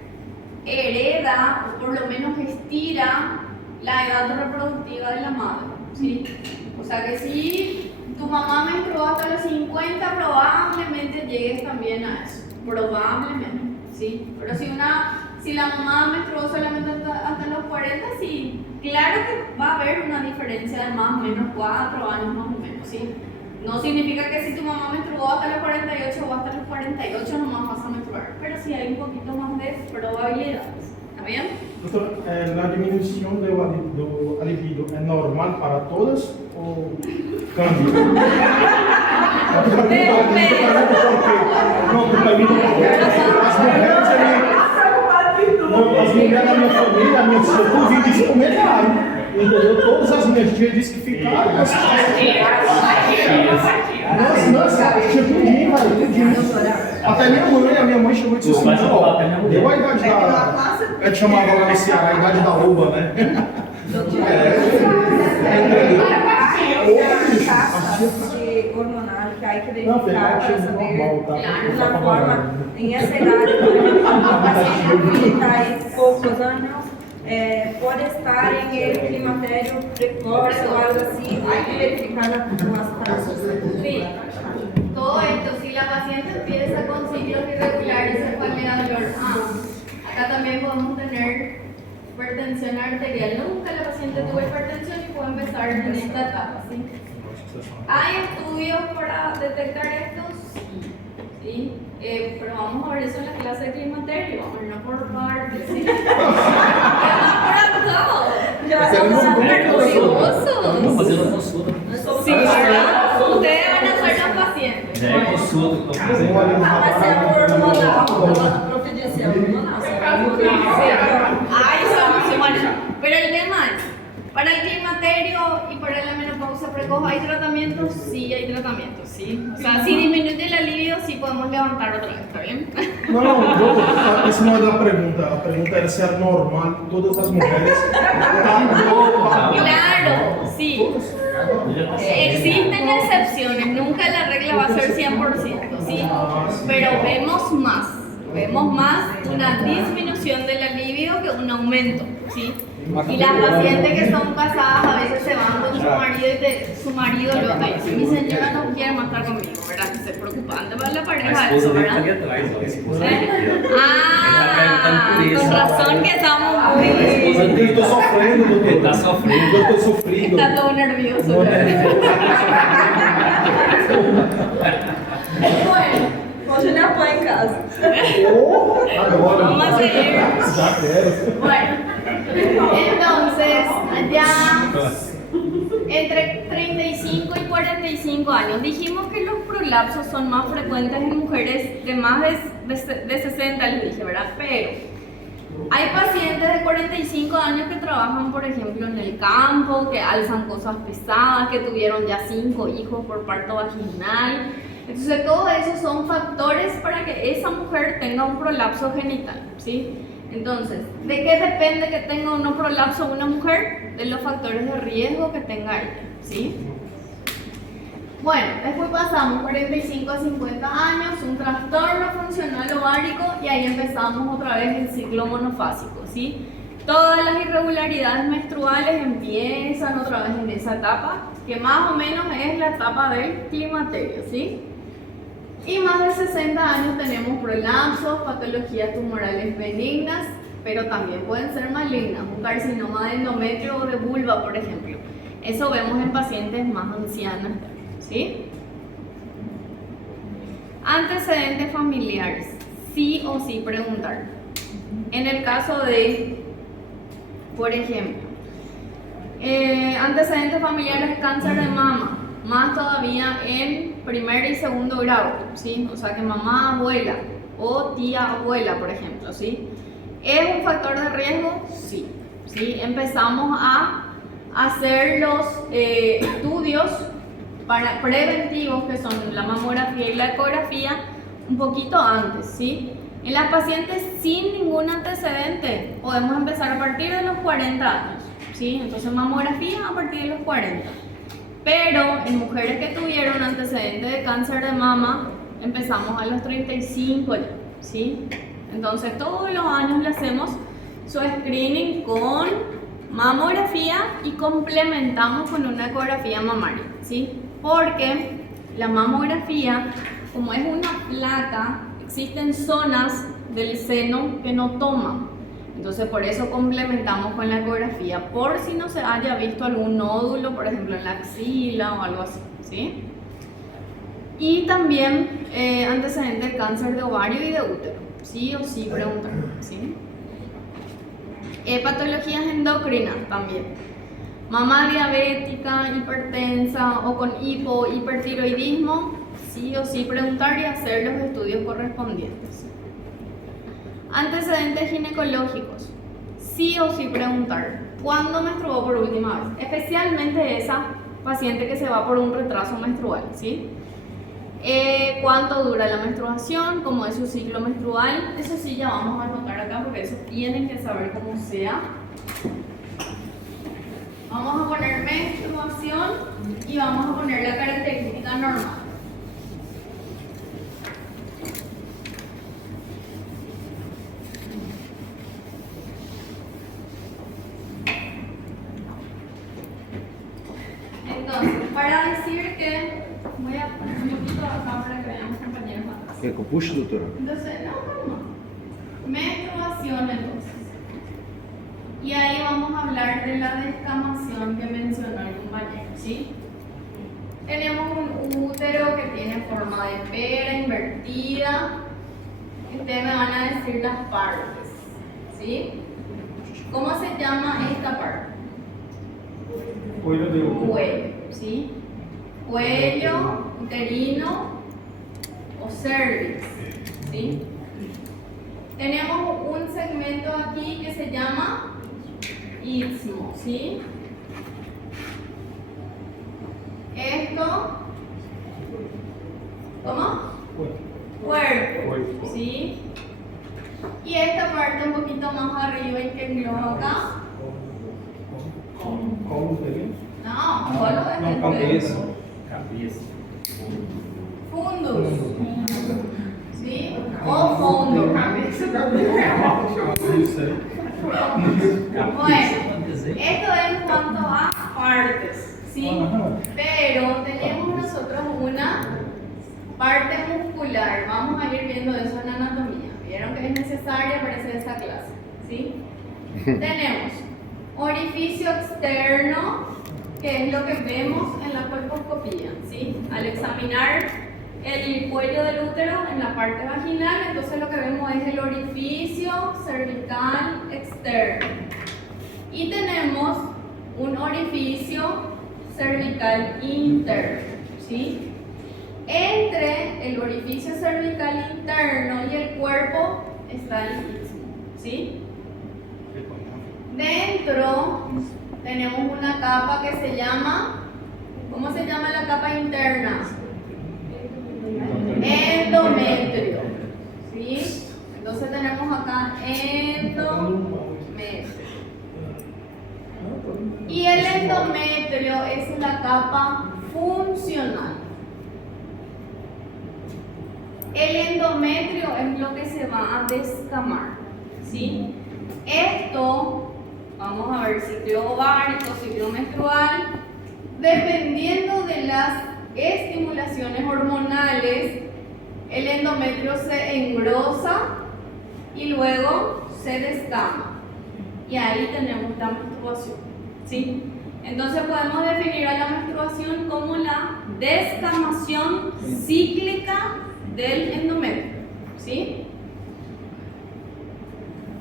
hereda o por lo menos estira la edad reproductiva de la madre, ¿sí? O sea que si tu mamá menstruó hasta los 50, probablemente llegues también a eso, probablemente, ¿sí? Pero si la mamá menstruó solamente hasta los 40, sí, claro que va a haber una diferencia de más o menos 4 años más o menos, ¿sí? No significa que si tu mamá menstruó hasta los 48 o hasta los 48 nomás vas a menstruar, pero sí hay un poquito más de probabilidades. ¿Está bien? Doutora, na diminuição do libido é normal para todas ou cambia? Não, porque as mulheres da minha família, a minha tia, eu vi disso comer errado. Entendeu? Todas as minhas tias disse que ficaram. Nossa, tinha tudinho, velho, tudinho. Até a minha mãe chegou e disse assim, ó, deu a idade da... A gente chamava lá no Ceará a idade da uva, né? Hormonal, que aí que deve Não, ficar para saber normal, tá? na forma, em essa idade, uma paciente que está aí poucos anos, pode estar em el climatério precoce ou algo assim, hay que verificar las tasas. Sí. Todo esto, si la paciente empieza con ciclos irregulares, cefalea, dolor, acá también podemos tener hipertensión arterial. Nunca la paciente tuvo hipertensión y puede empezar en esta etapa, ¿sí? ¿Hay estudios para detectar esto? Sí. Pero vamos a ver eso en la clase de climaterio, no por partes, ¿sí? Ya somos súper curiosos. Fazendo consulta. Sí, ¿verdad? Ustedes van a ser los pacientes. Já é consulta. Mas é hormonal, profedia hormonal. Ay, sí, bueno. Pero el tema es, para el climaterio y para la menopausia precoz, ¿hay tratamientos? Sí, hay tratamientos, ¿sí? O sea, si disminuye la libido, sí podemos levantar otra vez, ¿está bien? Não, essa não é da pergunta. A pergunta era se era normal todas as mulheres. Claro, sí. Existen excepciones, nunca la regla va a ser 100%, ¿sí? Pero vemos más Vemos más una disminución de la libido que un aumento, ¿sí? Y las pacientes que son casadas a veces se van con su marido y su marido luego te dice, mi señora no quiere más estar conmigo, ¿verdad? Que se preocupante para la pareja eso, ¿verdad? Con razón que estamos muy... Eu estou sofrendo, doutor. Está sofrendo. Eu estou sofrendo. Está todo nervioso. Bueno, Hoje ele apoia em casa. Agora. vamos a seguir. Já quero. Bueno, entonces ya entre 35 y 45 años dijimos que los prolapsos son más frecuentes en mujeres de más de 60, les dije, ¿verdad? Pero hay pacientes de 45 años que trabajan, por ejemplo, en el campo, que alzan cosas pesadas, que tuvieron ya 5 hijos por parto vaginal. Entonces, todos esos son factores para que esa mujer tenga un prolapso genital, ¿sí? Entonces, ¿de qué depende que tenga o no prolapso una mujer? De los factores de riesgo que tenga ella, ¿sí? Bueno, después pasamos 45 a 50 años, un trastorno funcional ovárico y ahí empezamos otra vez el ciclo monofásico, ¿sí? Todas las irregularidades menstruales empiezan otra vez en esa etapa, que más o menos es la etapa del climaterio, ¿sí? Y más de 60 años tenemos prolapsos, patologías tumorales benignas, pero también pueden ser malignas, un carcinoma de endometrio o de vulva, por ejemplo. Eso vemos en pacientes más ancianas, ¿sí? Antecedentes familiares, sí o sí preguntar. En el caso de, por ejemplo, antecedentes familiares, cáncer de mama, más todavía en primer y segundo grado, ¿sí? O sea que mamá, abuela o tía, abuela, por ejemplo, ¿sí? ¿Es un factor de riesgo? Sí, ¿sí? Empezamos a hacer los estudios preventivos, que son la mamografía y la ecografía, un poquito antes, ¿sí? En las pacientes sin ningún antecedente podemos empezar a partir de los 40 años, ¿sí? Entonces mamografía a partir de los 40. Pero en mujeres que tuvieron antecedentes de cáncer de mama empezamos a los 35 ya, ¿sí? Entonces todos los años le hacemos su screening con mamografía y complementamos con una ecografía mamaria, ¿sí? Porque la mamografía, como es una placa, existen zonas del seno que no toman. Entonces por eso complementamos con la ecografía, por si no se haya visto algún nódulo, por ejemplo en la axila o algo así, ¿sí? Y también antecedentes de cáncer de ovario y de útero, sí o sí preguntar, ¿sí? Patologías endocrinas también. Mamá diabética, hipertensa o con hipohipertiroidismo, sí o sí preguntar y hacer los estudios correspondientes. Antecedentes ginecológicos, sí o sí preguntar. ¿Cuándo menstruó por última vez? Especialmente esa paciente que se va por un retraso menstrual, ¿sí? ¿Cuánto dura la menstruación? ¿Cómo es su ciclo menstrual? Eso sí ya vamos a anotar acá porque eso tienen que saber cómo sea. Vamos a poner menstruación y vamos a poner la característica normal. Entonces, para decir que voy a poner un poquito acá para que vean los compañeros atrás. Quer que eu puxe, doutora? Entonces, no. Menstruación entonces. Y ahí vamos a hablar de la descamación que mencionó el compañero, ¿sí? Tenemos un útero que tiene forma de pera invertida. Y ustedes me van a decir las partes, ¿sí? ¿Cómo se llama esta parte? Cuello, ¿sí? Cuello, uterino o cervix, ¿sí? Tenemos un segmento aquí que se llama istmo, ¿sí? Esto, ¿cómo? Cuerpo, ¿sí? Y esta parte un poquito más arriba y que engloba acá. Como seria? No, solo es el Cabeça. fundus, ¿sí? O fondo. Bueno, esto es en cuanto a partes, ¿sí? Pero tenemos nosotros una parte muscular. Vamos a ir viendo eso en anatomía. Vieron que es necesaria para hacer esta clase, ¿sí? Tenemos orificio externo, que es lo que vemos en la colposcopía, ¿sí? Al examinar el cuello del útero en la parte vaginal, entonces lo que vemos es el orificio cervical externo. Y tenemos un orificio cervical interno, ¿sí? Entre el orificio cervical interno y el cuerpo está el istmo, ¿sí? Dentro tenemos una capa que se llama, ¿cómo se llama la capa interna? Endometrio, ¿sí? Entonces tenemos acá endometrio. Y el endometrio es la capa funcional. El endometrio es lo que se va a descamar, ¿sí? Esto, vamos a ver, ciclo ovárico, ciclo menstrual, dependiendo de las estimulaciones hormonales, el endometrio se engrosa y luego se descama. Y ahí tenemos la menstruación, ¿sí? Entonces podemos definir a la menstruación como la descamación cíclica del endometrio, ¿sí?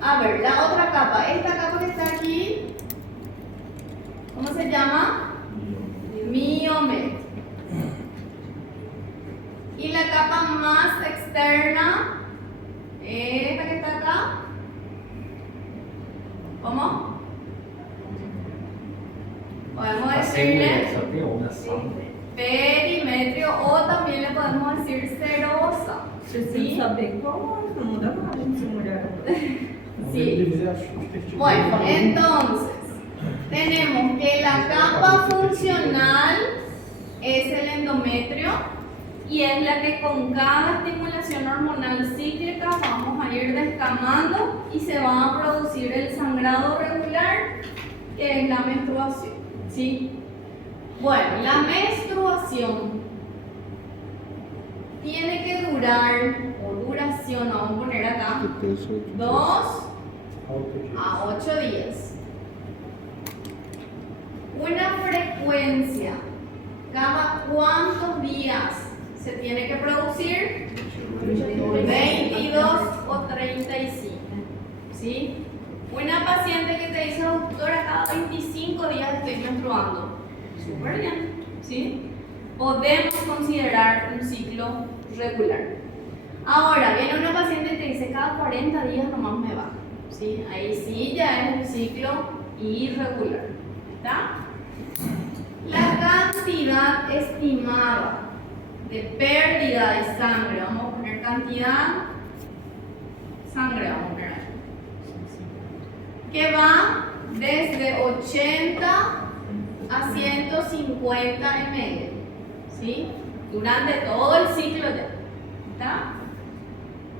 A ver, la otra capa, esta capa que está aquí, ¿cómo se llama? Miometrio. Y la capa más externa, esta que está acá, ¿cómo? Podemos decirle perimetrio o también le podemos decir serosa. ¿Sí? Saber qual não muda nada se mulher. Sí. Bueno, entonces tenemos que la capa funcional es el endometrio y es la que con cada estimulación hormonal cíclica vamos a ir descamando y se va a producir el sangrado regular, que es la menstruación, ¿sí? Bueno, la menstruación tiene que durar, o duración, vamos a poner acá, 2 a 8 días. Una frecuencia, ¿cada cuántos días se tiene que producir? 22 o 35, ¿sí? Una paciente que te dice, doctora, cada 25 días estoy menstruando. Súper bien, ¿sí? Podemos considerar un ciclo regular. Ahora, viene una paciente y te dice, cada 40 días nomás me va, ¿sí? Ahí sí ya es un ciclo irregular, ¿está? La cantidad estimada de pérdida de sangre, vamos a poner cantidad, sangre vamos a poner ahí, que va desde 80 a 150 ml, ¿sí? Durante todo el ciclo ya, ¿está?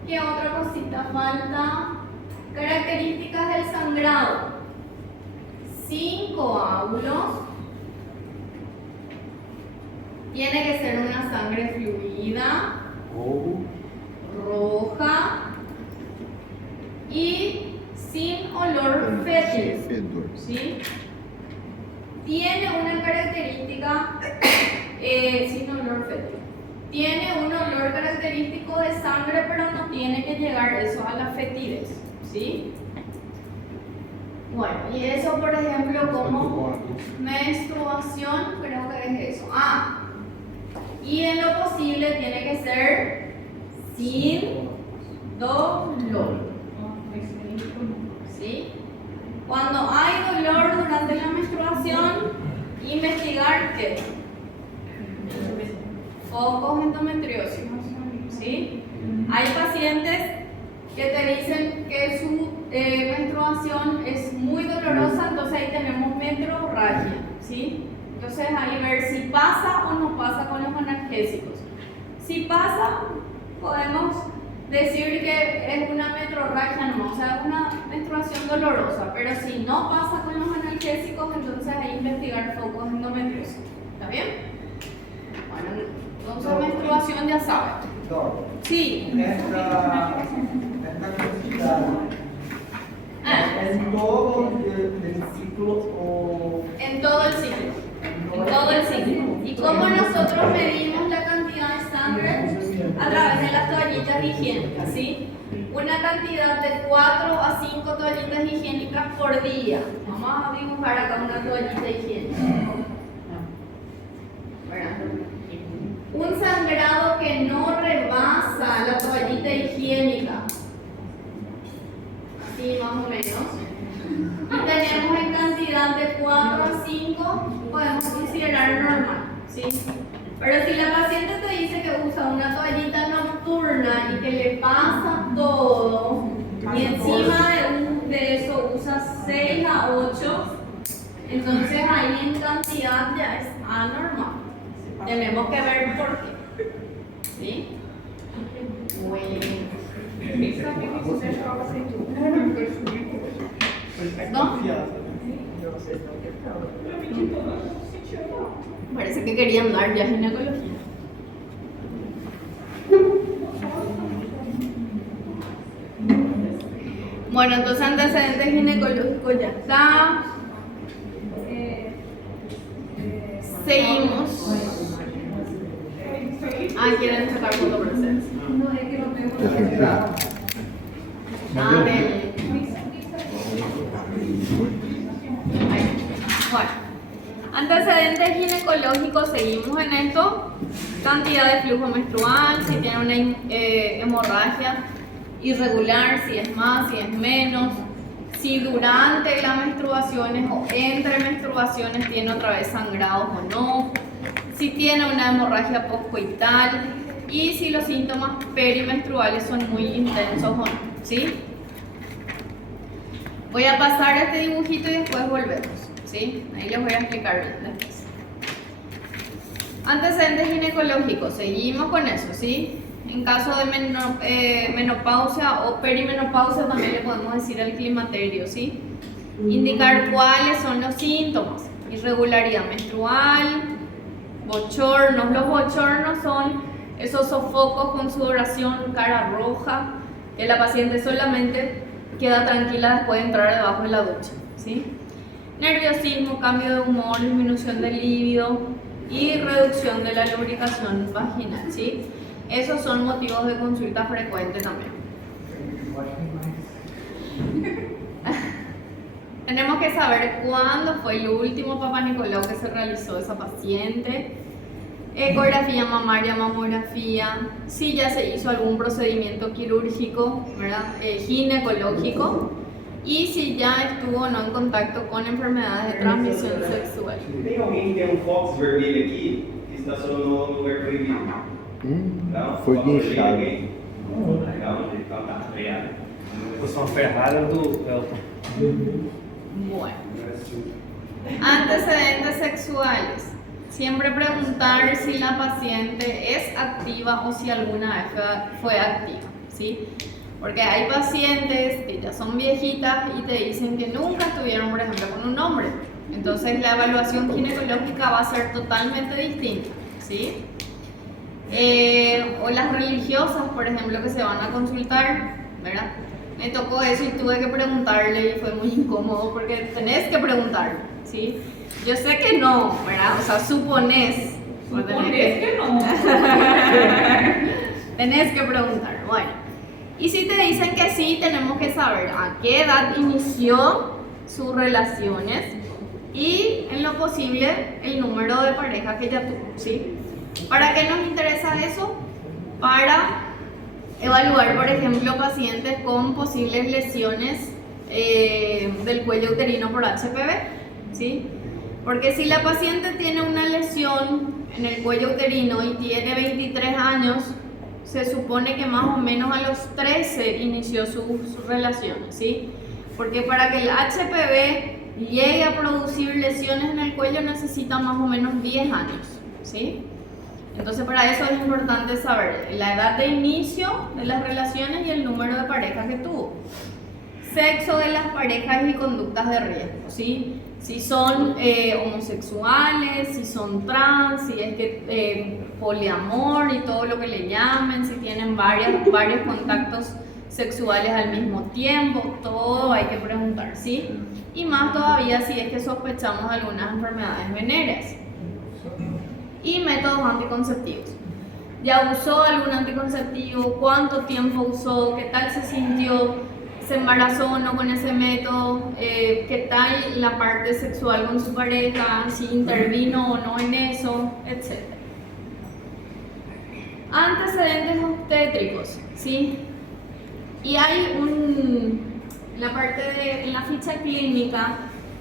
¿Qué otra cosita falta? Características del sangrado. 5 coágulos. Tiene que ser una sangre fluida, roja y sin olor fétido, ¿sí? Tiene una característica sin olor fétido. Tiene un olor característico de sangre, pero no tiene que llegar eso a la fetidez, ¿sí? Bueno, y eso, por ejemplo, como menstruación, creo que es eso. Y en lo posible tiene que ser sin dolor, ¿sí? Cuando hay dolor durante la menstruación, investigar qué. Focos endometriosis, ¿sí? Hay pacientes que te dicen que su menstruación es muy dolorosa, entonces ahí tenemos metrorragia, ¿sí? Entonces ahí ver si pasa o no pasa con los analgésicos. Si pasa, podemos decir que es una metrorragia no, o sea, es una menstruación dolorosa, pero si no pasa con los analgésicos, entonces hay que investigar focos endometriosos. ¿Está bien? Bueno, entonces menstruación ya saben. Sí. Esta cantidad en todo el ciclo o En todo el ciclo. En todo el ciclo. ¿Y cómo nosotros medimos la cantidad de sangre? A través de las toallitas higiénicas, ¿sí? Una cantidad de 4 a 5 toallitas higiénicas por día. Vamos a dibujar acá una toallita higiénica. ¿Verdad? Un sangrado que no rebasa la toallita higiénica. Así más o menos. Y tenemos en cantidad de 4 a 5, podemos considerar normal, ¿sí? Pero si la paciente te dice que usa una toallita nocturna y que le pasa todo, y encima de eso usa 6 a 8, entonces ahí en cantidad ya es anormal. Tenemos que ver por qué. ¿Sí? Bueno. ¿No? Parece que querían dar ya ginecología. Bueno, entonces antecedentes ginecológicos ya está. Seguimos. Quieren sacar fotopresencia. No, es que no tengo. Amén. Bueno, antecedentes ginecológicos, seguimos en esto. Cantidad de flujo menstrual, si tiene una hemorragia irregular, si es más, si es menos, si durante las menstruaciones o entre menstruaciones tiene otra vez sangrados o no, si tiene una hemorragia poscoital y si los síntomas perimenstruales son muy intensos o no, ¿sí? Voy a pasar este dibujito y después volvemos, ¿sí? Ahí les voy a explicar bien después. Antecedentes ginecológicos, seguimos con eso, ¿sí? En caso de menopausia o perimenopausia también le podemos decir el climaterio, ¿sí? Indicar cuáles son los síntomas: irregularidad menstrual, bochornos. Los bochornos son esos sofocos con sudoración, cara roja, que la paciente solamente queda tranquila después de entrar debajo de la ducha, ¿sí? Nerviosismo, cambio de humor, disminución del líbido y reducción de la lubricación vaginal, ¿sí? Esos son motivos de consulta frecuente también. Tenemos que saber cuándo fue el último Papá Nicolau que se realizó esa paciente. Ecografía mamaria, mamografía, si ya se hizo algún procedimiento quirúrgico, ¿verdad? Ginecológico, y si ya estuvo o no en contacto con enfermedades de transmisión sexual. Tem alguém que tem fox vermelho aqui que estacionou no lugar proibido? Não? Foi Fox vermelho, guinchado. alguém? Legal, então tá, obrigado. Posição Ferrari do Elton. Bueno. Antecedentes sexuales. Siempre preguntar si la paciente es activa o si alguna vez fue activa, ¿sí? Porque hay pacientes que ya son viejitas y te dicen que nunca estuvieron, por ejemplo, con un hombre. Entonces la evaluación ginecológica va a ser totalmente distinta, ¿sí? O las religiosas, por ejemplo, que se van a consultar, ¿verdad? Me tocó eso y tuve que preguntarle y fue muy incómodo porque tenés que preguntar, ¿sí? Yo sé que no, ¿verdad? O sea, suponés. Suponés que no. Tenés que preguntar, bueno. Y si te dicen que sí, tenemos que saber a qué edad inició sus relaciones y, en lo posible, el número de pareja que ella tuvo, ¿sí? ¿Para qué nos interesa eso? Para evaluar, por ejemplo, pacientes con posibles lesiones del cuello uterino por HPV, ¿sí? Porque si la paciente tiene una lesión en el cuello uterino y tiene 23 años, se supone que más o menos a los 13 inició sus relaciones, ¿sí? Porque para que el HPV llegue a producir lesiones en el cuello necesita más o menos 10 años, ¿sí? Entonces para eso es importante saber la edad de inicio de las relaciones y el número de parejas que tuvo. Sexo de las parejas y conductas de riesgo, ¿sí? Si son homosexuales, si son trans, si es que poliamor y todo lo que le llamen, si tienen varios contactos sexuales al mismo tiempo, todo hay que preguntar, ¿sí? Y más todavía si es que sospechamos de algunas enfermedades venéreas. Y métodos anticonceptivos. ¿Ya usó algún anticonceptivo? ¿Cuánto tiempo usó? ¿Qué tal se sintió? ¿Se embarazó o no con ese método? ¿Qué tal la parte sexual con su pareja? ¿Si intervino o no en eso? Etc. Antecedentes obstétricos, ¿sí? Y hay en la ficha clínica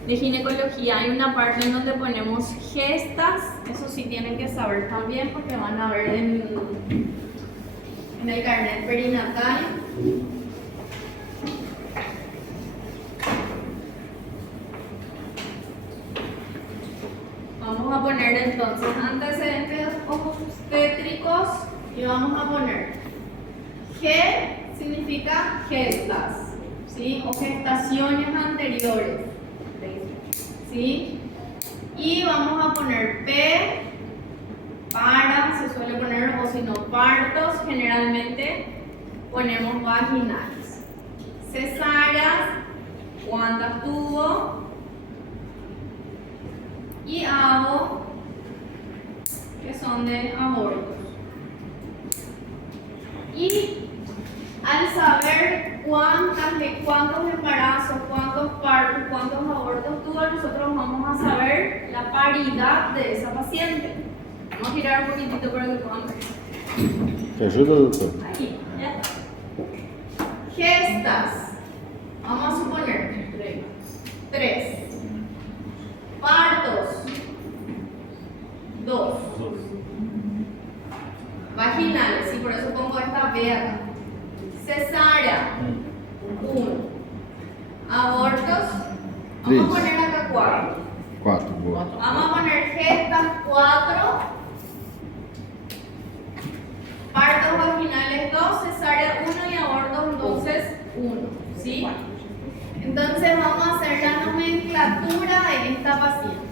de ginecología hay una parte en donde ponemos gestas, eso sí tienen que saber también porque van a ver en el carnet perinatal. Vamos a poner entonces antecedentes obstétricos y vamos a poner G significa gestas, ¿sí? O gestaciones anteriores, ¿sí? Y vamos a poner P para, se suele poner, o si no, partos, generalmente ponemos vaginales. Cesáreas, ¿cuántas tuvo? Y hago, que son de abortos. Y al saber cuántos embarazos, cuántos partos, cuántos abortos tuvo, nosotros vamos a saber la paridad de esa paciente. Vamos a girar un poquitito para que puedan ver. ¿Te ayuda, doctor? Aquí, ya está. Gestas. Vamos a suponer 3. Partos 2. Vaginales, y por eso pongo esta B acá. Cesárea 1. Abortos, vamos a poner acá 4. 4, boa. Vamos a poner gestas 4. Partos vaginales 2, cesárea 1 y abortos entonces 1. ¿Sí? Entonces vamos a hacer la nomenclatura de esta paciente.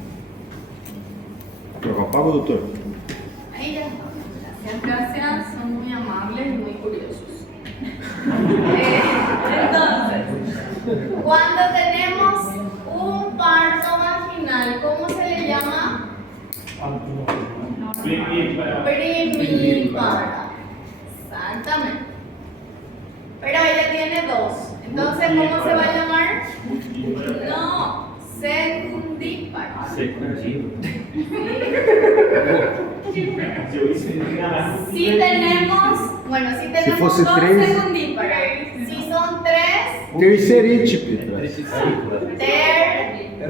Trocar pago, doutor? Ahí ya está. Gracias, son muy amables y muy curiosos. Entonces, cuando tenemos un parto vaginal, ¿cómo se le llama? Primípara. Exactamente. Pero ella tiene 2. Entonces, ¿cómo se va a llamar? No, secundípara. Si tenemos, bueno, si tenemos fosse 2 3. secundíparas, si son 3, Tercerítipe.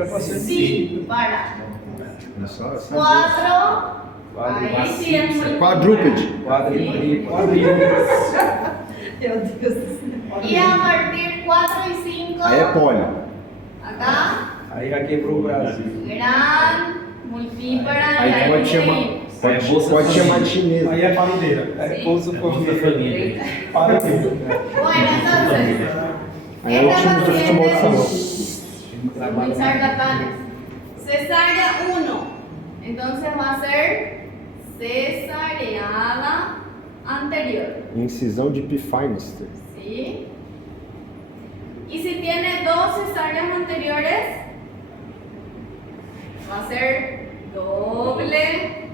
tercípara. É só assim. 4, aí sim é muito. Quadrúpede. Meu Deus. E a partir 4 e 5, Aí é poli. acá, Aí já quebrou o Brasil. gran, multípara, Aí e pode chamar. aí Pode chamar de chinês. Aí é parideira. É Bolsa Família. Parideira. Bueno, entonces, Aí é o time de futebol de salão. muy charlatanes. Cesárea 1, entonces va a ser cesareada anterior. Incisão de Pfeiffer. ¿Sí? Y si tiene 2 cesáreas anteriores, va a ser doble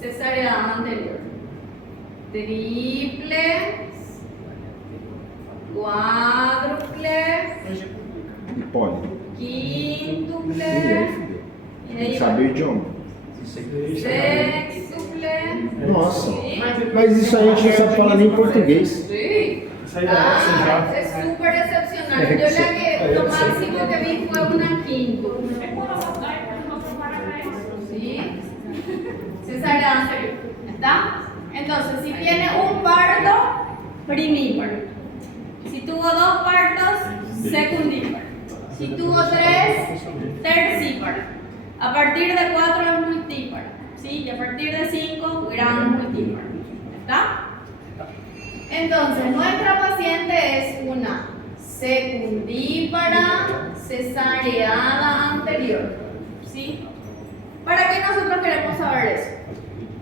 cesárea anterior, triple, cuádruple, E poli. quíntuple, E aí fudeu. e Tem aí que saber o idioma. sextuple. Nossa. Mas isso aí a gente não sabe falar nem português. Sí. Essa aí já. Es súper excepcional. Yo lo máximo que vi fue una quíntuple. ¿Sí? Cesárea anterior. ¿Está? Entonces, si tiene un parto, primíparo. Si tuvo 2 partos, secundíparo. Si tuvo 3, tercíparo. A partir de 4 es multíparo. ¿sí? Y a partir de 5, gran multíparo. ¿Está? Entonces, nuestra paciente es una secundípara cesareada anterior, ¿sí? ¿Para qué nosotros queremos saber eso?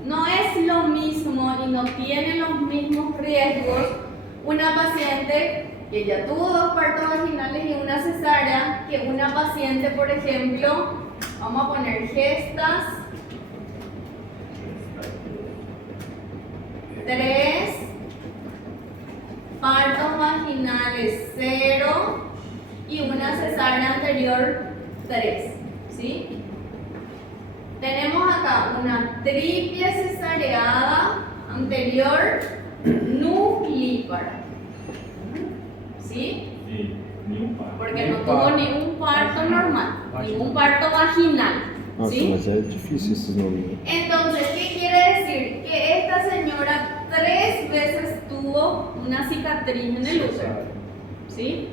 No es lo mismo y no tiene los mismos riesgos una paciente que ya tuvo 2 partos vaginales y una cesárea que una paciente, por ejemplo, vamos a poner gestas 3, partos vaginales 0 y una cesárea anterior 3, ¿sí? Tenemos acá una triple cesareada anterior nuclípara, ¿sí? Sí, ni un par. Porque no tuvo ningún parto normal, ningún parto vaginal, Nossa, ¿sí? mas é difícil esses nomes. Entonces, ¿qué quiere decir? Que esta señora 3 veces tuvo una cicatriz en el útero, ¿sí?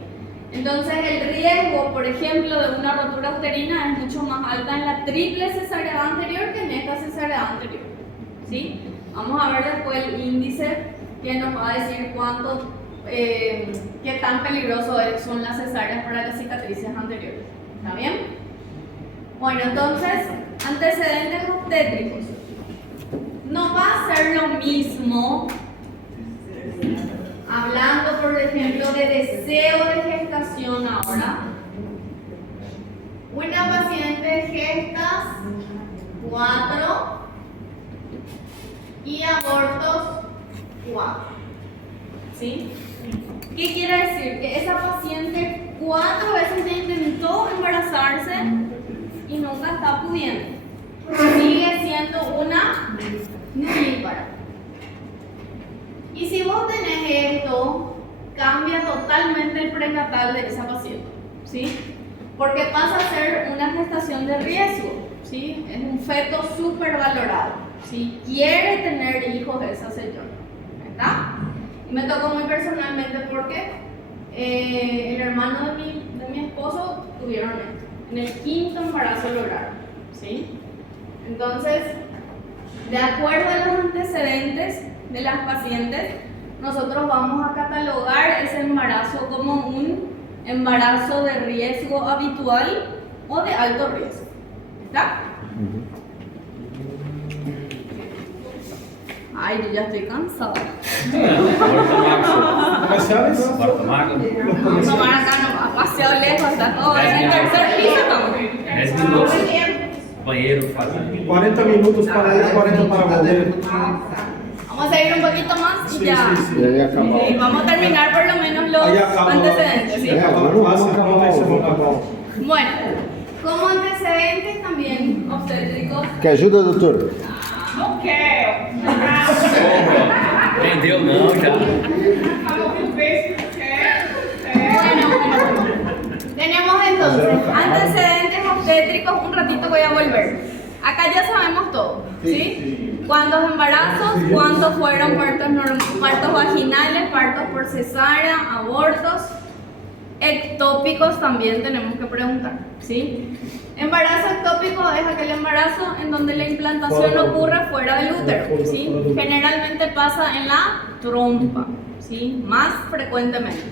Entonces, el riesgo, por ejemplo, de una rotura uterina es mucho más alta en la triple cesárea anterior que en esta cesárea anterior, ¿sí? Vamos a ver después el índice que nos va a decir cuánto, qué tan peligroso son las cesáreas para las cicatrices anteriores. ¿Está bien? Bueno, entonces, antecedentes obstétricos. No va a ser lo mismo, hablando por ejemplo de deseo de gestación ahora, una paciente gestas 4 y abortos 4, ¿sí? ¿Qué quiere decir? Que esa paciente 4 veces ya intentó embarazarse y nunca está pudiendo. Sigue siendo una nuclípara. Y si vos tenés esto, cambia totalmente el prenatal de esa paciente, ¿sí? Porque pasa a ser una gestación de riesgo, ¿sí? Es un feto súper valorado, ¿sí? Quiere tener hijos esa señora, ¿verdad? Y me tocó muy personalmente porque el hermano de mi esposo tuvieron esto. En el 5.º embarazo lograron, ¿sí? Entonces, de acuerdo a los antecedentes de las pacientes, nosotros vamos a catalogar ese embarazo como un embarazo de riesgo habitual o de alto riesgo. ¿Está? Ay, yo ya estoy cansada. ¿Comerciales? No, tomar acá no, demasiado lejos, está todo. En el tercer piso estamos. 10 minutos. Banheiro, fácil. 40 minutos para ir, 40 para volver. Vamos a seguir un poquito más y ya. E aí acabou. Sí, vamos a terminar por lo menos los Ahí acabó. antecedentes. ¿Sí? Acabou. Bueno, como antecedentes también obstétricos. Quer ajuda, doutor? Não quero. Entendeu? Não, já. Falou que vez que quer. Bueno, tenemos entonces antecedentes obstétricos. Un ratito voy a volver. Acá ya sabemos todo, ¿sí? ¿Cuántos embarazos? ¿Cuántos fueron partos vaginales, partos por cesárea, abortos? Ectópicos también tenemos que preguntar, ¿sí? Embarazo ectópico es aquel embarazo en donde la implantación ocurre fuera del útero, ¿sí? Generalmente pasa en la trompa, ¿sí? Más frecuentemente.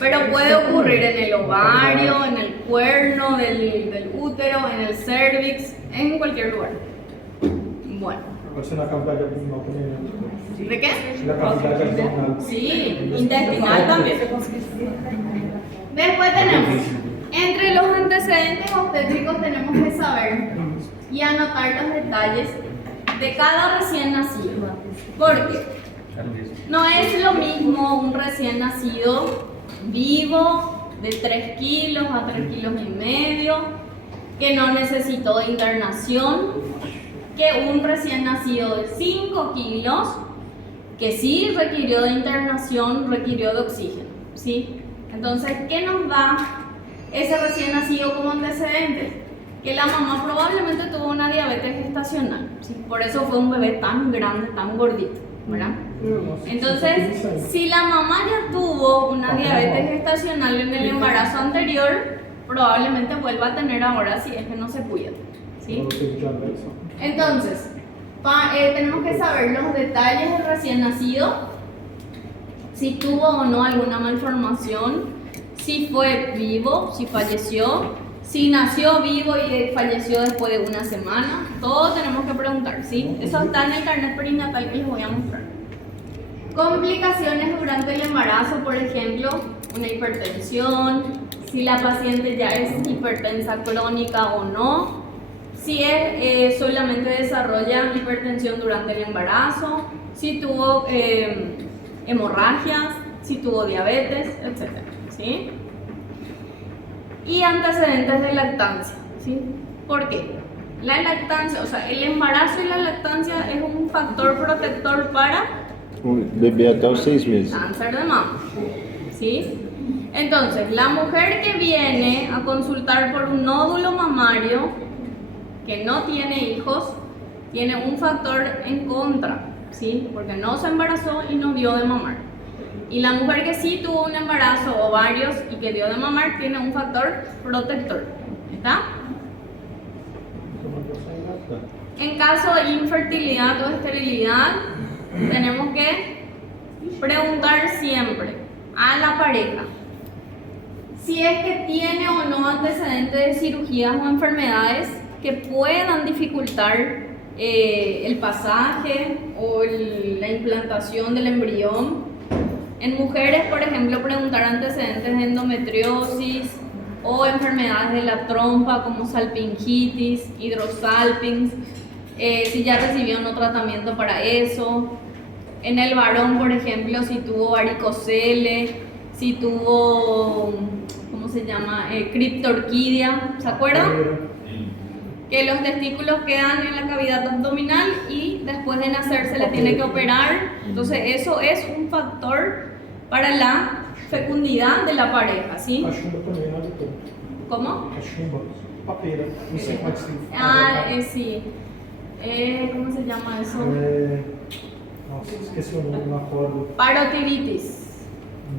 Pero puede ocurrir en el ovario, en el cuerno del útero, en el cervix, en cualquier lugar. Bueno. ¿De qué? Sí, intestinal también. Después tenemos, entre los antecedentes obstétricos tenemos que saber y anotar los detalles de cada recién nacido. Porque no es lo mismo un recién nacido vivo de 3 kilos a 3 kilos y medio, que no necesitó de internación, que un recién nacido de 5 kilos, que sí requirió de internación, requirió de oxígeno, ¿sí? Entonces, ¿qué nos da ese recién nacido como antecedente? Que la mamá probablemente tuvo una diabetes gestacional, ¿sí? Por eso fue un bebé tan grande, tan gordito, ¿verdad? Entonces, si la mamá ya tuvo una diabetes gestacional en el embarazo anterior, probablemente vuelva a tener ahora si es que no se cuida, ¿sí? Entonces, Tenemos que saber los detalles del recién nacido, si tuvo o no alguna malformación, si fue vivo, si falleció, si nació vivo y falleció después de una semana. Todo tenemos que preguntar, ¿sí? Eso está en el carnet perinatal que les voy a mostrar. Complicaciones durante el embarazo, por ejemplo, una hipertensión, si la paciente ya es hipertensa crónica o no, si solamente desarrolla hipertensión durante el embarazo, si tuvo hemorragias, si tuvo diabetes, etc. ¿Sí? Y antecedentes de lactancia, ¿sí? ¿Por qué? La lactancia, o sea, el embarazo y la lactancia es un factor protector para Un bebé hasta los 6 meses. cáncer de mama, ¿sí? Entonces, la mujer que viene a consultar por un nódulo mamario, que no tiene hijos, tiene un factor en contra, ¿sí? Porque no se embarazó y no dio de mamar. Y la mujer que sí tuvo un embarazo o varios y que dio de mamar tiene un factor protector, ¿está? En caso de infertilidad o esterilidad, tenemos que preguntar siempre a la pareja si es que tiene o no antecedentes de cirugías o enfermedades que puedan dificultar el pasaje o la implantación del embrión. En mujeres, por ejemplo, preguntar antecedentes de endometriosis o enfermedades de la trompa como salpingitis, hidrosalpinx, si ya recibió un tratamiento para eso. En el varón, por ejemplo, si tuvo varicocele, si tuvo, ¿cómo se llama? Criptorquidia, ¿se acuerdan? Que los testículos quedan en la cavidad abdominal y después de nacer se le tiene que operar. Entonces eso es un factor para la fecundidad de la pareja, ¿sí? Cachumba também, né, doutor? ¿Cómo? Cachumba, papeira, não sei como é que se fala. Ah, sí. ¿Cómo se llama eso? Nossa, esqueci o nome, não acordo. Parotiditis.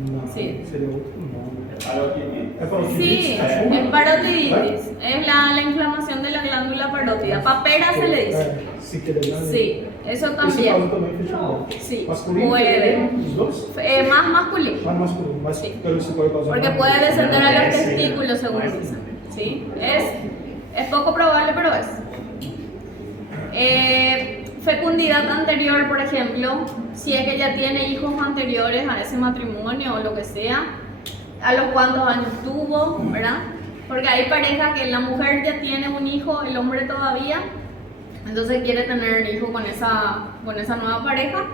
Não, Sí. seria outro nome. Parotiditis. É parotiditis? Sí, Cachumba? es parotiditis. Es la inflamación de la glándula parótida. Papera se le dice. Se querer, né? Sí, eso Esse caso también. também fechou. Sí, Masculino, puede. feminino, os dois? Más masculino. Mais masculino, mas Sí. pelo que se pode causar. Porque puede descender a los testículos, según dicen. ¿Sí? Es poco probable, pero es. Fecundidad anterior, por ejemplo, si es que ya tiene hijos anteriores a ese matrimonio o lo que sea, a los cuántos años tuvo, ¿verdad? Porque hay parejas que la mujer ya tiene un hijo, el hombre todavía, entonces quiere tener un hijo con esa nueva pareja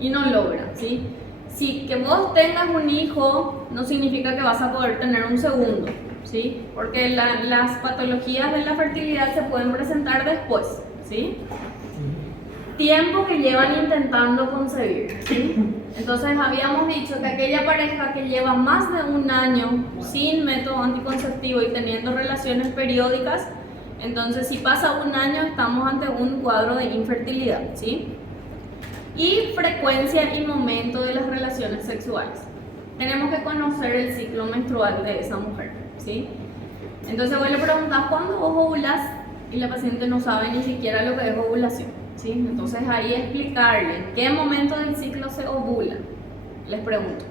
y no logra, ¿sí? Si que vos tengas un hijo no significa que vas a poder tener un segundo, ¿sí? Porque las patologías de la fertilidad se pueden presentar después, ¿sí? Tiempo que llevan intentando concebir, ¿sí? Entonces habíamos dicho que aquella pareja que lleva más de un año sin método anticonceptivo y teniendo relaciones periódicas, entonces si pasa un año estamos ante un cuadro de infertilidad, ¿sí? Y frecuencia y momento de las relaciones sexuales. Tenemos que conocer el ciclo menstrual de esa mujer, ¿sí? Entonces vos le preguntás cuándo vos ovulás y la paciente no sabe ni siquiera lo que es ovulación, ¿sí? Entonces ahí explicarle en qué momento del ciclo se ovula, les pregunto.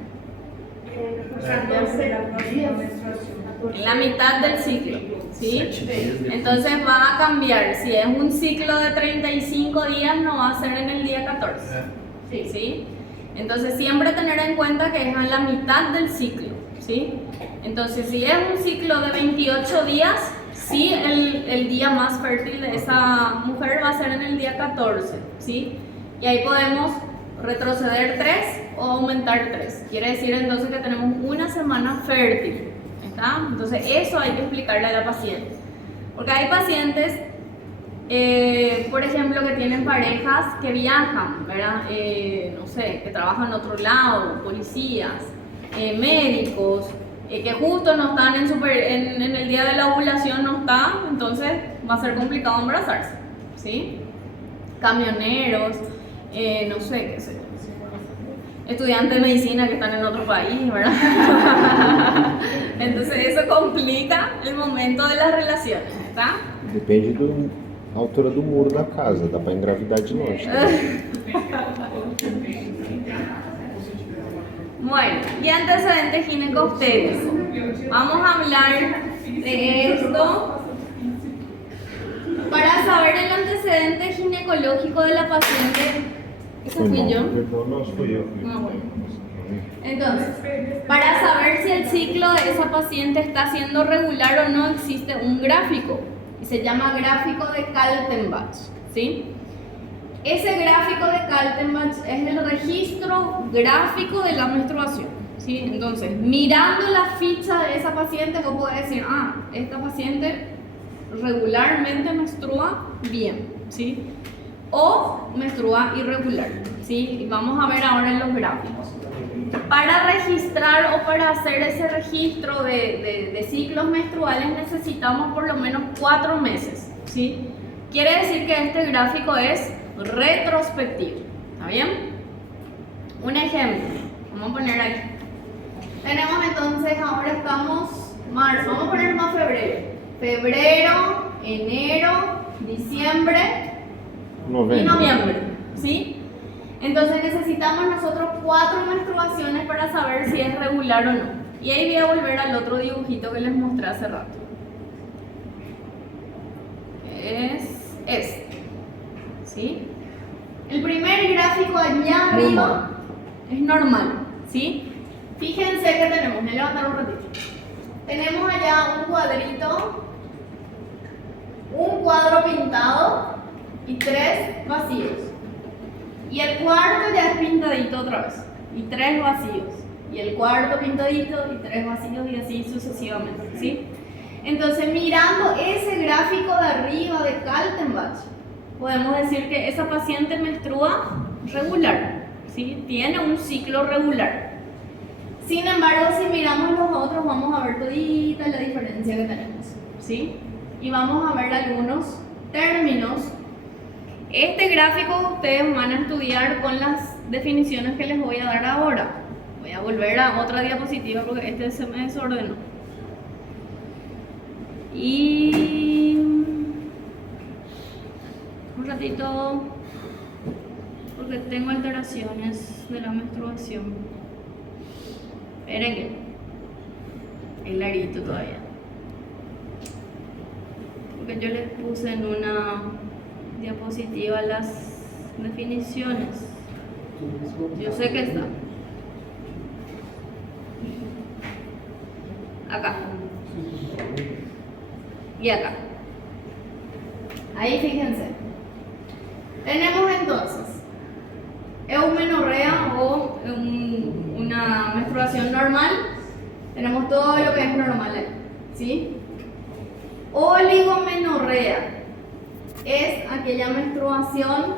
En la mitad del ciclo, ¿sí? Entonces va a cambiar, si es un ciclo de 35 días no va a ser en el día 14, ¿sí? Entonces siempre tener en cuenta que es en la mitad del ciclo, ¿sí? Entonces si es un ciclo de 28 días, sí, el día más fértil de esa mujer va a ser en el día 14, ¿sí? Y ahí podemos retroceder 3 o aumentar 3. Quiere decir entonces que tenemos una semana fértil, ¿está? Entonces eso hay que explicarle a la paciente. Porque hay pacientes, por ejemplo, que tienen parejas que viajan, ¿verdad? No sé, que trabajan en otro lado, policías, médicos, que justo no están en el día de la ovulación, no está, entonces va a ser complicado embarazarse, ¿sí? Camioneros, no sé, qué sé yo, estudiantes de medicina que están en otro país, ¿verdad? Entonces eso complica el momento de las relaciones, ¿está? Depende A altura do muro da casa, dá pra engravidar de longe. Bueno, y antecedente ginecobstétrico. Vamos a hablar de esto. Para saber el antecedente ginecológico de la paciente, ¿esa fui yo? No, fui yo. Ah, bueno. Entonces, para saber si el ciclo de esa paciente está siendo regular o no, existe un gráfico y se llama gráfico de Kaltenbach, ¿sí? Ese gráfico de Kaltenbach es el registro gráfico de la menstruación, ¿sí? Entonces, mirando la ficha de esa paciente, vos podés decir, esta paciente regularmente menstrua bien, ¿sí? O menstrua irregular, ¿sí? Y vamos a ver ahora en los gráficos. Para registrar o para hacer ese registro de ciclos menstruales necesitamos por lo menos 4 meses, ¿sí? Quiere decir que este gráfico es retrospectivo, ¿está bien? Un ejemplo, vamos a poner aquí. Tenemos entonces, ahora estamos marzo, vamos a poner más febrero, enero, diciembre y noviembre, ¿sí? Entonces necesitamos nosotros 4 menstruaciones para saber si es regular o no. Y ahí voy a volver al otro dibujito que les mostré hace rato. Es este, ¿sí? El primer gráfico allá arriba es normal, ¿sí? Fíjense que tenemos, voy a levantar un ratito. Tenemos allá un cuadrito, un cuadro pintado y 3 vacíos. Y el cuarto ya es pintadito otra vez. Y 3 vacíos. Y el cuarto pintadito y 3 vacíos y así sucesivamente, ¿sí? Entonces, mirando ese gráfico de arriba de Kaltenbach, podemos decir que esa paciente menstrua regular, ¿sí? Tiene un ciclo regular. Sin embargo, si miramos los otros, vamos a ver todita la diferencia que tenemos, ¿sí? Y vamos a ver algunos términos. Este gráfico ustedes van a estudiar con las definiciones que les voy a dar ahora. Voy a volver a otra diapositiva porque este se me desordenó. Y un ratito, porque tengo alteraciones de la menstruación. Esperen que es larguito todavía. Porque yo les puse en una diapositiva las definiciones. Yo sé que está acá y acá. Ahí fíjense. Tenemos entonces eumenorrea o una menstruación normal. Tenemos todo lo que es normal ahí, ¿sí? Oligomenorrea es aquella menstruación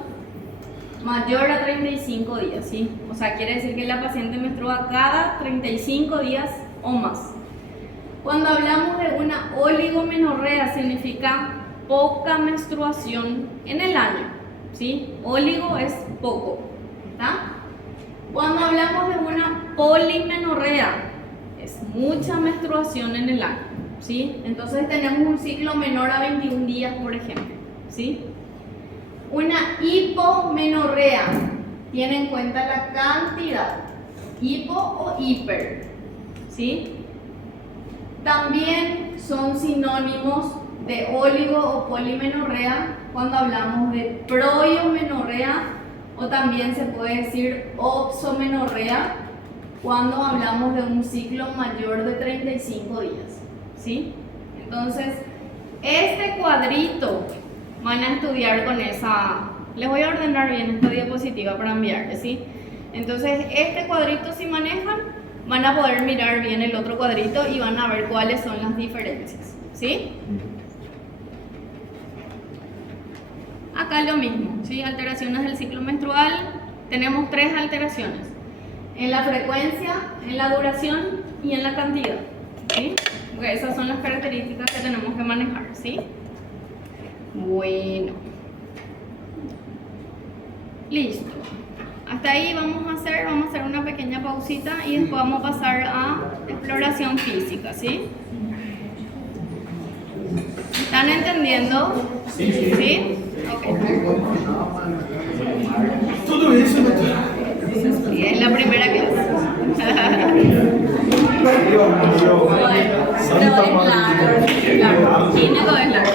mayor a 35 días, ¿sí? O sea, quiere decir que la paciente menstrua cada 35 días o más. Cuando hablamos de una oligomenorrea, significa poca menstruación en el año, ¿sí? Oligo es poco, ¿está? Cuando hablamos de una polimenorrea, es mucha menstruación en el año, ¿sí? Entonces tenemos un ciclo menor a 21 días, por ejemplo, ¿sí? Una hipomenorrea tiene en cuenta la cantidad, hipo o hiper, ¿sí? También son sinónimos de oligo o polimenorrea cuando hablamos de proiomenorrea, o también se puede decir oxomenorrea cuando hablamos de un ciclo mayor de 35 días, ¿sí? Entonces, este cuadrito van a estudiar con esa. Les voy a ordenar bien esta diapositiva para enviarles, ¿sí? Entonces, este cuadrito, si manejan, van a poder mirar bien el otro cuadrito y van a ver cuáles son las diferencias, ¿sí? Acá lo mismo, ¿sí? Alteraciones del ciclo menstrual. Tenemos 3 alteraciones: en la frecuencia, en la duración y en la cantidad, ¿sí? Porque esas son las características que tenemos que manejar, ¿sí? Bueno, listo. Hasta ahí vamos a hacer una pequeña pausita y después vamos a pasar a exploración física, ¿sí? ¿Están entendiendo? ¿Sí? Ok. Tudo isso, né? Sí, es la primera clase. Químico es largo.